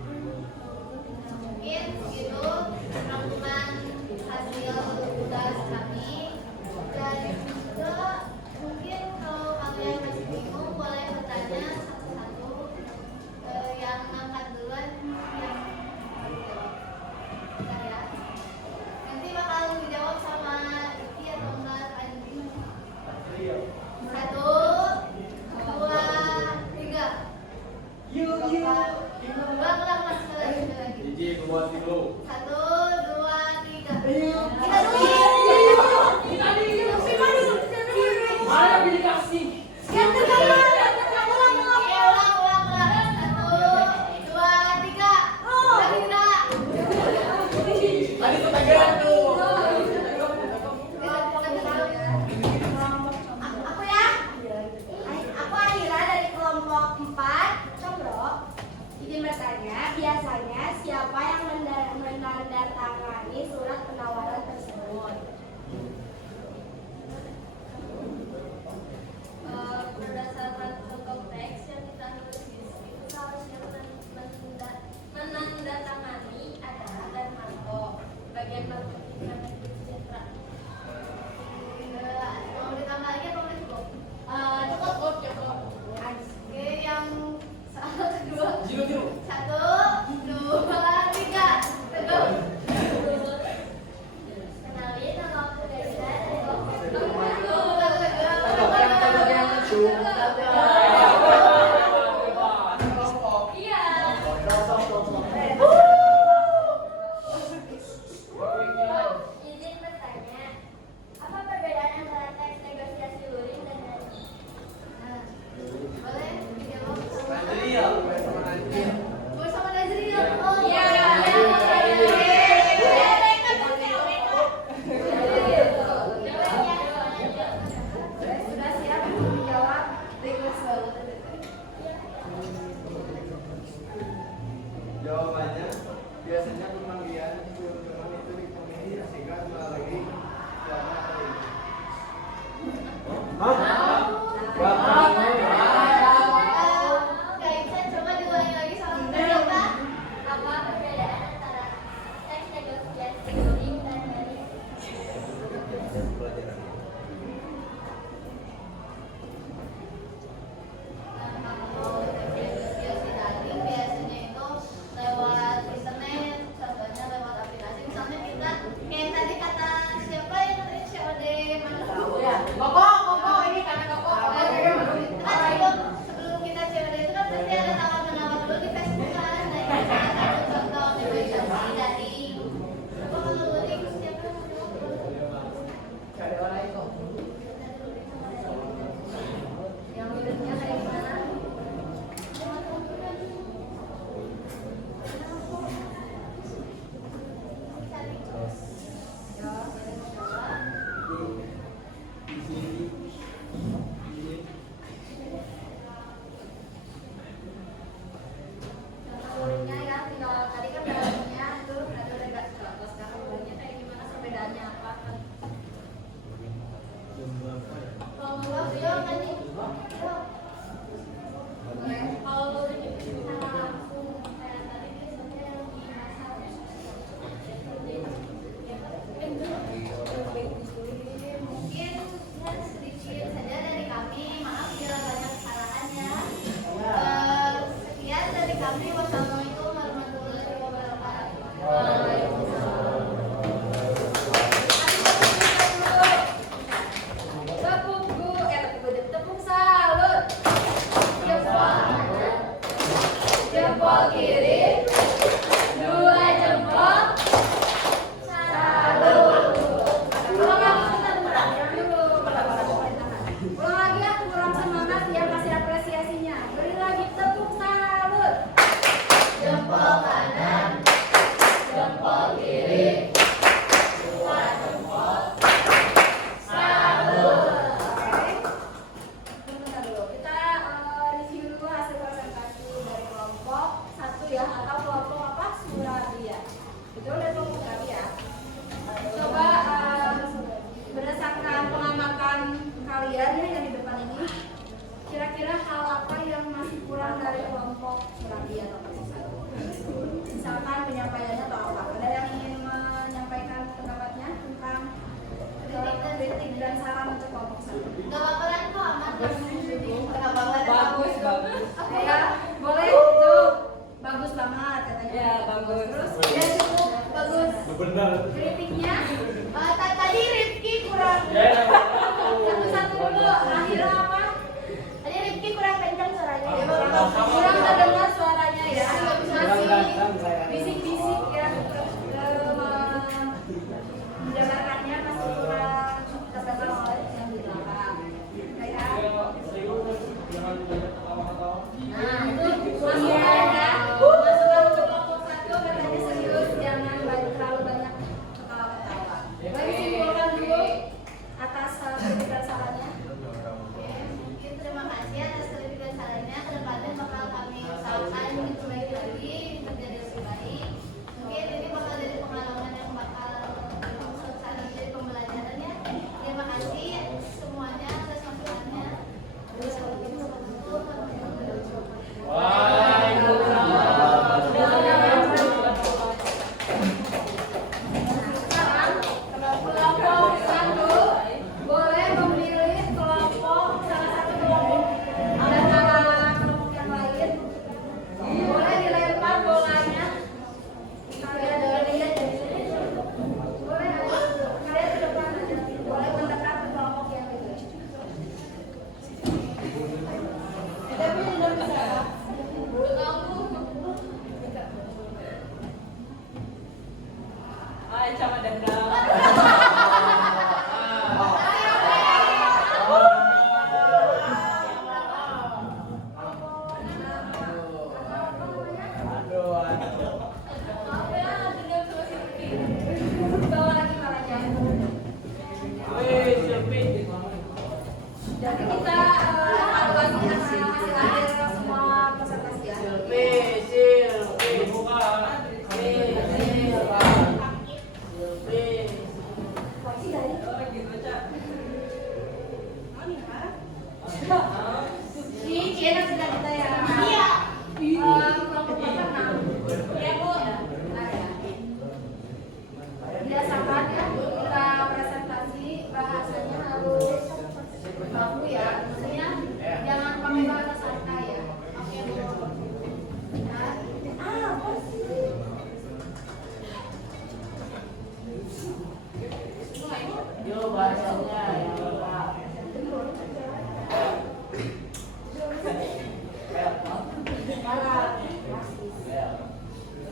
Mungkin begitu rangkuman hasil tugas kami, dan juga mungkin kalau kalian masih bingung boleh bertanya satu-satu. Yang angkat duluan yang saya nanti bakal dijawab sama Iti atau enggak Anji. 1, 2, 3. Ulang mas sekali lagi. Hiji, dua, tiga. 1, 2, 3. Kita dulu. Mana pilih kasih? Tadi ketegeran tuh. Aku ya. Aku Aira dari kelompok 4, Combro. Izin bertanya, biasanya siapa yang menandatangani surat penawaran tersebut? Berdasarkan contoh teks yang kita tulis di sini, seharusnya menandatangani adalah Darmanto, bagian marketing yang sejahtera. Mau ditambah lagi atau udah cukup? Cukup. Oke, yang salah kedua. 1, 2, 3. Teguh. Kenalin, nama aku Desa dari kelompok 4. Iya. Izin bertanya, apa perbedaan antara teks negosiasi luring dan nani? Boleh dijawab sama Najriel, sama Najriel. Gue sama Nazriel. Oh iya. Sudah siap untuk menjawab? Jawabannya biasanya pemanggilan teman-teman itu dikomunikasikan melalui cara Kak Iksan, coba diulangi lagi soal tadi apa? Apa perbedaan antara teks negosiasi luring dan nani? Kalau negosiasi daring biasanya itu lewat internet, contohnya lewat aplikasi. Misalnya kita kayak tadi kata siapa yang namanya COD mana tahu ya? Koko ini karena Koko. Kan sebelum kita COD itu kan pasti ada tawar menawar dulu di Facebook kan. Nah itu salah satu contoh negosiasi daring. Coba kalau luring siapa yang mau jawab? Cari orang itu. Yang luringnya kayak gimana? Luringnya ya, tinggal tadi kan dalamnya itu ada redaksi apa sekarang luringnya kayak gimana perbedaannya apa kan? Kalau mau beliau tadi Kalau luring itu secara langsung kayak tadi biasanya yang dimasak. mungkin sedikit saja dari kami. Maaf bila banyak kesalahannya. Sekian dari kami. Wassalamualaikum warahmatullahi wabarakatuh. Tepuk salut. Jempol kiri, 2 jempol, salut. Ulang lagi ya, kurang semangat ya, kasih apresiasinya. Beri lagi tepuk salut. Jempol kanan, Jempol kiri, 2 jempol, salut. Oke. Bentar dulu, kita review dulu hasil presentasi dari kelompok 1 ya. Kritiknya Tadi Rifki kurang. satu-satu dulu. Akhirnya apa? Tadi Rifki kurang kencang suaranya. Kurang terdengar suaranya ya. Masih bisik-bisik ya. Mendengarkannya masih kurang terdengar oleh yang di belakang. Kayak nah itu masukan ya. Masukan untuk kelompok satu katanya serius, jangan terlalu banyak ketawa-ketawa. Baik, simpulkan dulu atas kritikan sarannya. Oke, mungkin terima kasih atas kritikan sarannya. Kedepannya bakal kami usahakan diperbaiki lagi, menjadi lebih baik. Mungkin ini bakal jadi pengalaman yang bakal sukses menjadi pembelajaran ya. Terima kasih semuanya atas masukannya. Kelompok satu boleh memilih kelompok salah satu kelompok antara kelompok yang lain. Boleh dilempar bolanya. Kalian boleh kalian ke depan aja. Boleh mendekat ke kelompok yang lain. Tapi tidak bisa. Hai, sama dendam. Bawa lagi malahnya. Jadi kita evaluasi hasil akhir semua presentasi ya. Di Cina sudah kita ya. Iya. Kelompok pertama. Iya Bu. Nah ya. Biasakan ya kita presentasi bahasanya harus baku ya. Maksudnya jangan pakai bahasa santai ya. Oke Bu. Nah, apa sih? Yo bahasanya yang lengkap.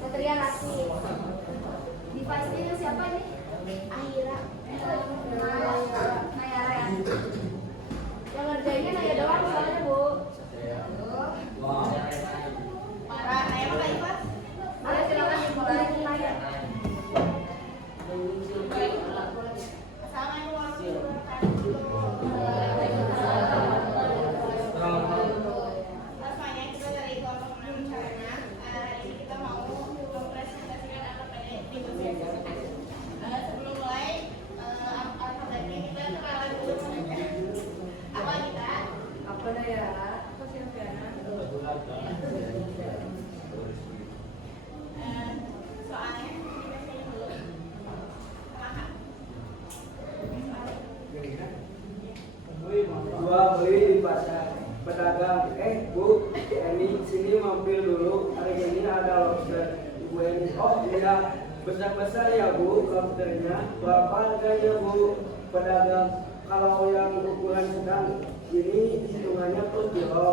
Satria Rasis. Device-nya siapa nih? Ahira. Naya ya. Yang ngerjainnya Naya doang soalnya Bu. Para Naya apa Ipa? Ayo silakan dimulai Naya. Assalamualaikum semuanya, kita dari kelompok 6 caranya. Hari ini kita mau mempresentasikan apa pada negosiasi. Sebelum mulai alfabetnya kita kenalan dulu saja. Apa kita? Apa Naya? Apa Silviana? Soalnya dibacain dulu. Maaf. Jual beli di pasar, pedagang, Bu, ini sini mampir dulu, hari ini ada lobster. Ibu ini, oh iya, besar-besar ya Bu, lobsternya, berapa harganya Bu? Pedagang, kalau yang ukuran sedang, ini hitungannya per kilo,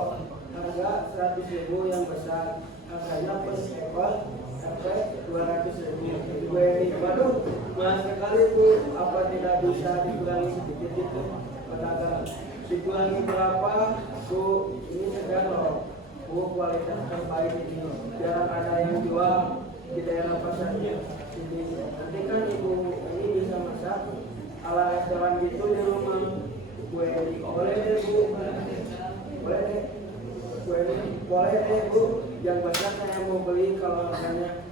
harga 100.000 yang besar, harganya per ekor sampai 200.000. Ibu ini, waduh, mahal sekali Bu, apa tidak bisa dikurangi sedikit itu? Pedagang, dikurangi berapa Bu? Ini sedang loh Bu, kualitas terbaik ini, jarang ada yang jual di daerah pasarnya ini. Nanti kan Ibu ini bisa masak ala restoran gitu di rumah. Kue boleh deh Bu, boleh deh, kue boleh deh Bu. Yang besar saya mau beli kalau harganya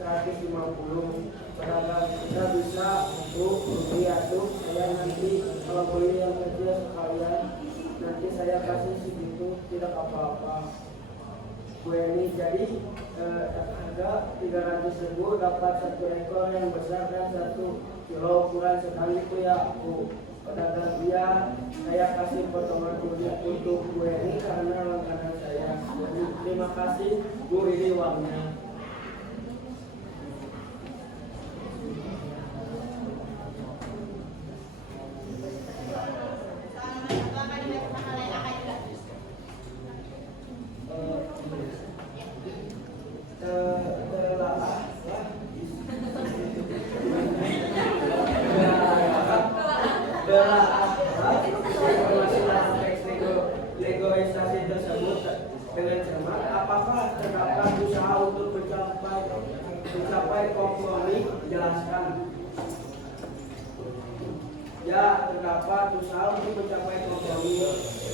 150. Pedagang, kita bisa Bu beli atuh, saya nanti kalau beli yang kecil sekalian, nanti saya kasih segitu, tidak apa-apa. Kue ini jadi harga 300.000, dapat 1 ekor yang besar dan 1 kilo ukuran sedang itu ya Bu. Pedagang, dia saya kasih potongan kulit untuk kue ini karena langganan saya. Jadi terima kasih Bu, ini uangnya. terdapat usaha untuk mencapai kompromi. Jelaskan. Ya, terdapat usaha untuk mencapai kompromi.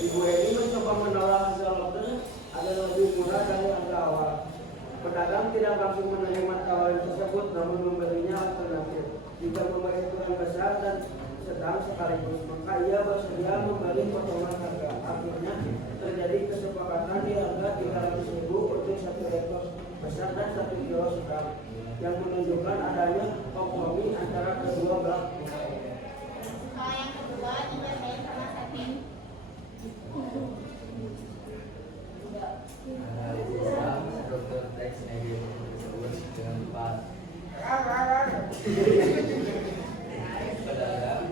Ibu Eni mencoba menolak hasil order agar lebih murah dari harga awal. Pedagang tidak langsung menerima tawaran tersebut, namun memberinya alternatif. Jika membayar ukuran besar dan sedang sekaligus, maka ia bersedia memberi potongan harga. Akhirnya terjadi kesepakatan di harga 300.000 untuk 1 ekor besar dan 1 kilo sedang, yang menunjukkan adanya kompromi antara kedua belah pihak. Kalau yang kedua juga saya sama setting. Struktur teks negatif tersebut dengan pas. Pedagang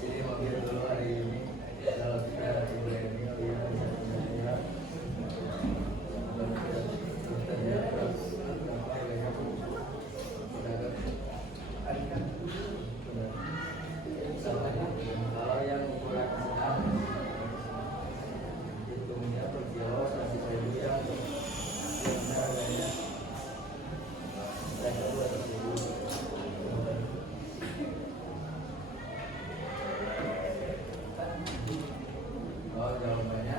sini mampir dulu hari ini. Kalau kita Ibu Eni kalau yang ukuran sedang hitungnya per kilo 100.000, yang harganya saya 200.000. Oh, jawabannya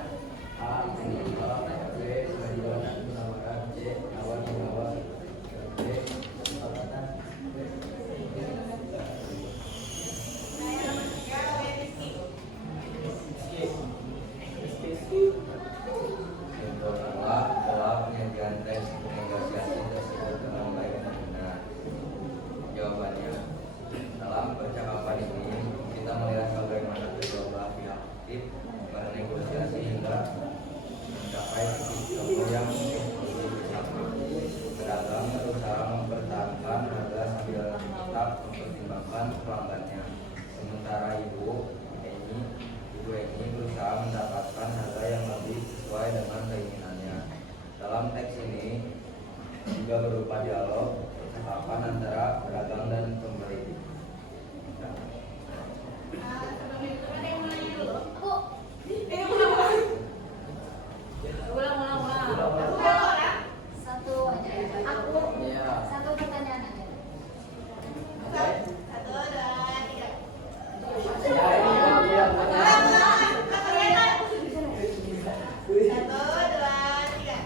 A, B, Bagaimana penawaran, C, awal menawar, D, kesepakatan. Yang pertama adalah penyajian teks negosiasi tersebut dengan baik dan benar. Jawabannya, dalam percakapan ini kita melihat bagaimana kedua belah pihak aktif bernegosiasi hingga mencapai titik temu yang bersama. Pedagang berusaha mempertahankan harga sambil tetap mempertimbangkan pelanggannya. Sementara Ibu Eni berusaha mendapatkan harga yang lebih sesuai dengan keinginannya. Dalam teks ini juga berupa dialog percakapan antara pedagang dan pembeli. Sebelum itu ada yang mau nanya dulu. Bu, Ulang. Satu aja ya. Aku Iya. satu pertanyaan aja. satu, dua, tiga. Ya, ini yang Satu, dua, tiga.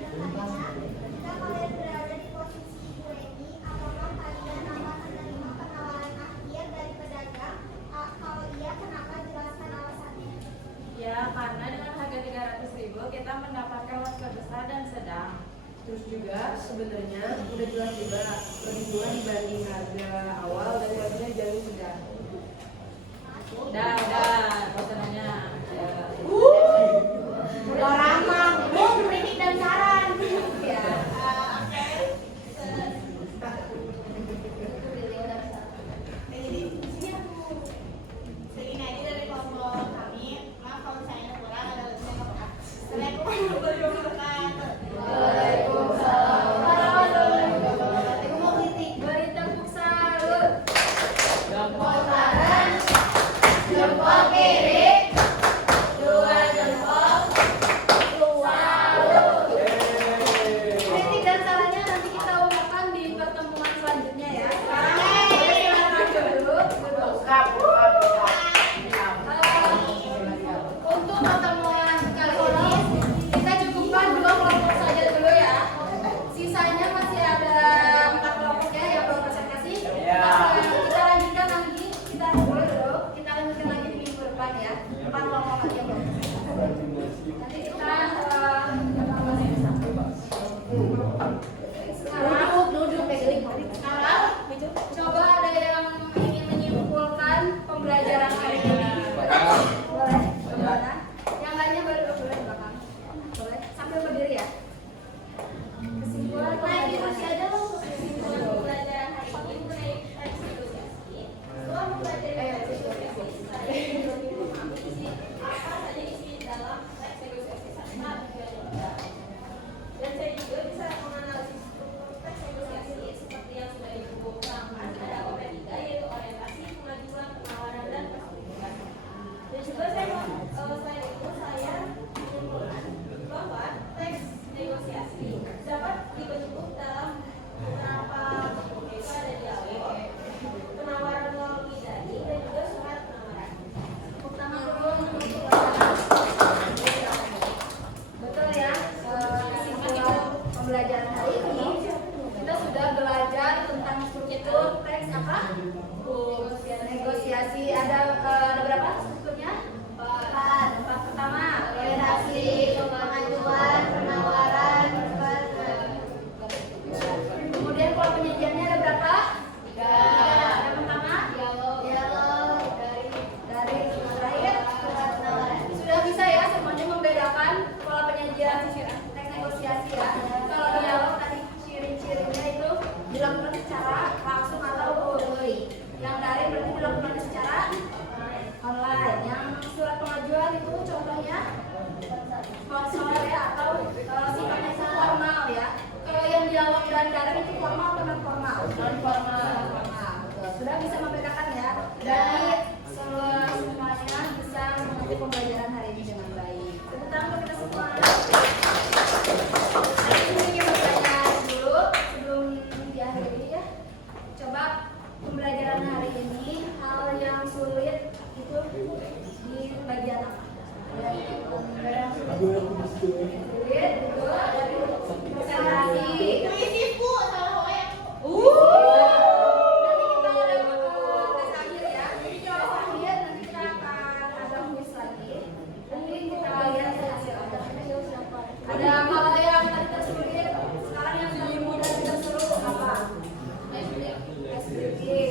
Jika kalian berada di posisi Ibu Eni, apakah kalian akan menerima penawaran akhir dari pedagang? Kalau iya, kenapa? Jelaskan alasannya. Ya, karena dengan harga 300.000 kita mendapatkan lobster besar dan sedang. Terus juga sebenarnya udah jelas juga lebih murah dibanding harga awal dan harganya jauh sedang. Udah, pesanannya. Orang mah, kritik dan saran. Ya. Segini aja dari kelompok kami. Maaf kalau misalnya kurang ada lebih apa. Assalamualaikum warahmatullahi wabarakatuh. Waalaikumsalam warahmatullahi wabarakatuh. Mau kritik, beri tepuk salut.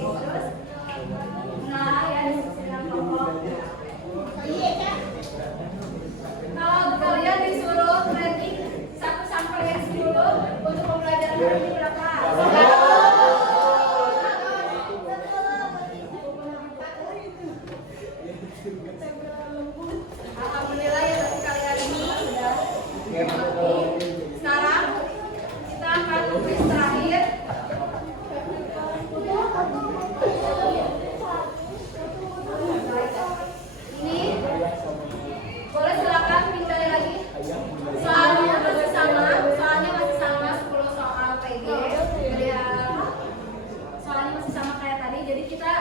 Terus nah ya diskusi dengan kelompok. Kalau kalian disuruh rating 1 sampai 10 untuk pembelajaran hari ini berapa? Alhamdulillah ya untuk kali ini sudah mengerti. Sekarang kita akan tulis terakhir. Ini boleh silakan pindah lagi. Soalnya masih sama 10 soal PG. Jadi soalnya masih sama kayak tadi. Jadi kita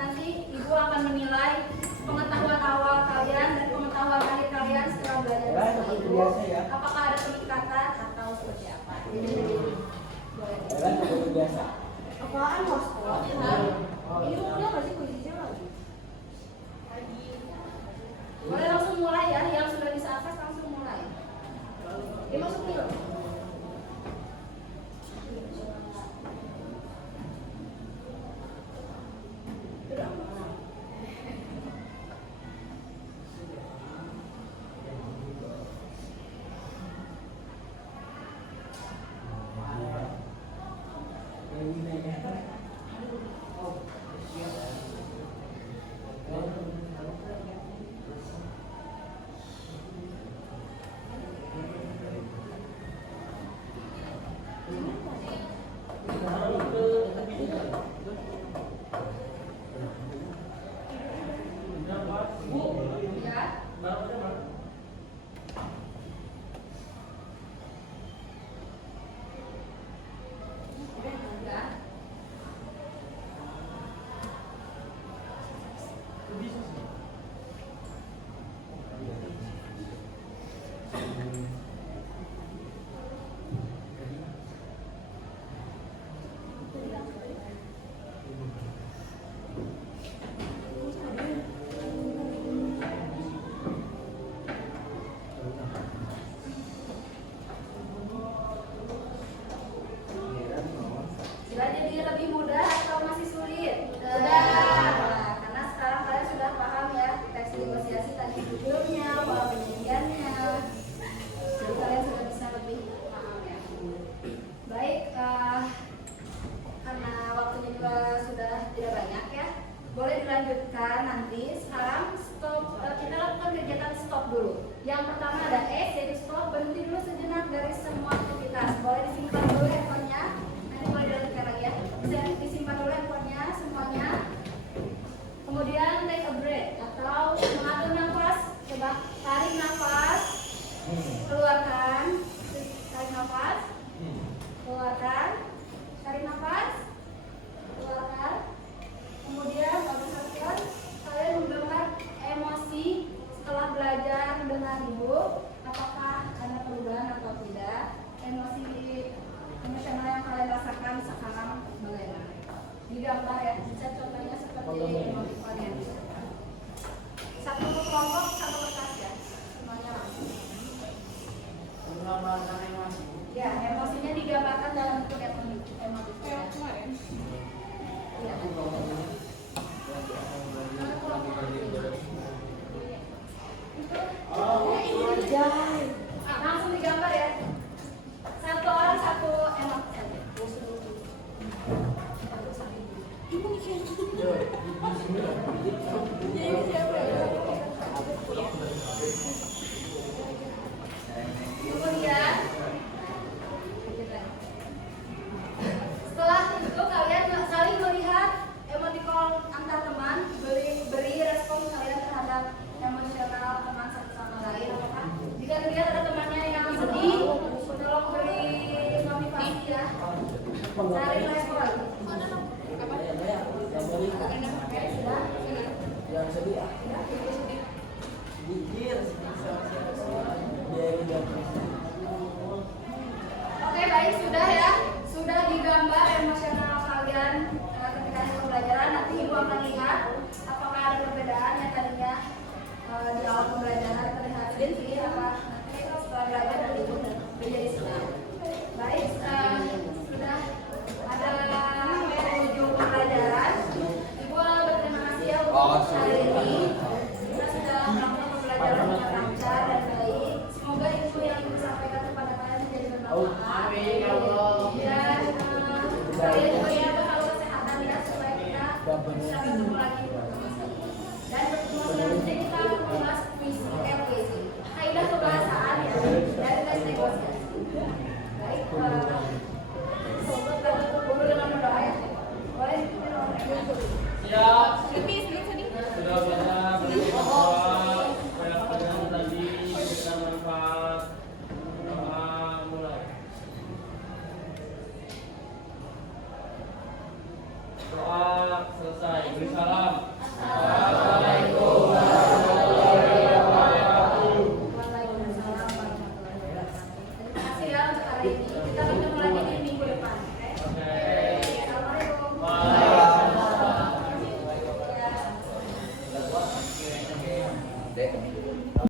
nanti ibu akan menilai pengetahuan awal kalian dan pengetahuan akhir kalian setelah belajar bersama ibu. Apakah ada peningkatan atau seperti apa? Boleh. Apaan mas? Ini udah nggak sih kuisnya lagi? Boleh langsung mulai ya, yang sudah bisa hafal langsung mulai. Dimasukin. Sudah jadi lebih mudah atau masih sulit? Sudah. Karena sekarang kalian sudah paham ya teks negosiasi tadi judulnya, pola penyajiannya. Jadi kalian sudah bisa lebih paham ya. Baik, karena waktunya juga sudah tidak banyak ya, boleh dilanjutkan nanti. Sekarang stop, kita lakukan kegiatan stop dulu. Yang pertama ada X, yaitu stop, berhenti dulu sejenak dari semua aktivitas. Boleh disimpan dulu handphonenya. Boleh dilanjutkan lagi ya. Bisa disimpan dulu handphonenya semuanya. Kemudian take a break atau mengatur nafas. Coba tarik nafas, keluarkan, tarik nafas, keluarkan, tarik nafas, keluarkan. Kemudian observasi kalian menggambar emosi setelah belajar dengan ibu. Apakah ada perubahan atau tidak? Emosi emosional yang kalian rasakan sekarang bagaimana? Digambar ya, bisa contohnya seperti emosi kalian. Satu kelompok, satu kertas ya, semuanya langsung. Ya, emosinya digambarkan dalam bentuk emosi. Kayak kemarin. Iya. Langsung digambar ya. Satu orang satu emosi saja. Kemudian setelah itu kalian saling melihat emoticon antar teman, beri respon kalian terhadap emosional teman satu sama lain. Apakah jika terlihat ada temannya yang sedih, tolong beri motivasi ya. Cari respon. Yang sedih ya. Oke, baik, sudah ya. Sudah digambar emosional kalian ketika di pembelajaran. Nanti ibu akan lihat apakah ada perbedaan yang tadinya di awal pembelajaran terlihat sedih apa nanti setelah belajar dan ibu menjadi senang. Baik, sudah ada penghujung pembelajaran. Kita ketemu lagi di pertemuan selanjutnya. Dan pertemuan selanjutnya kita akan membahas puisi LPC, kaidah kebahasaan ya, dan tes negosiasi. Baik, sobat kita tutup dulu dengan berdoa ya. Boleh? Siap. Sedih, sedih. Sudah banyak berdoa, banyak yang tadi kita manfaat. Doa mulai. Doa selesai. Beri salam. Assalamualaikum warahmatullahi wabarakatuh. Waalaikumsalam warahmatullahi wabarakatuh. Terima kasih ya untuk hari ini. Kita akan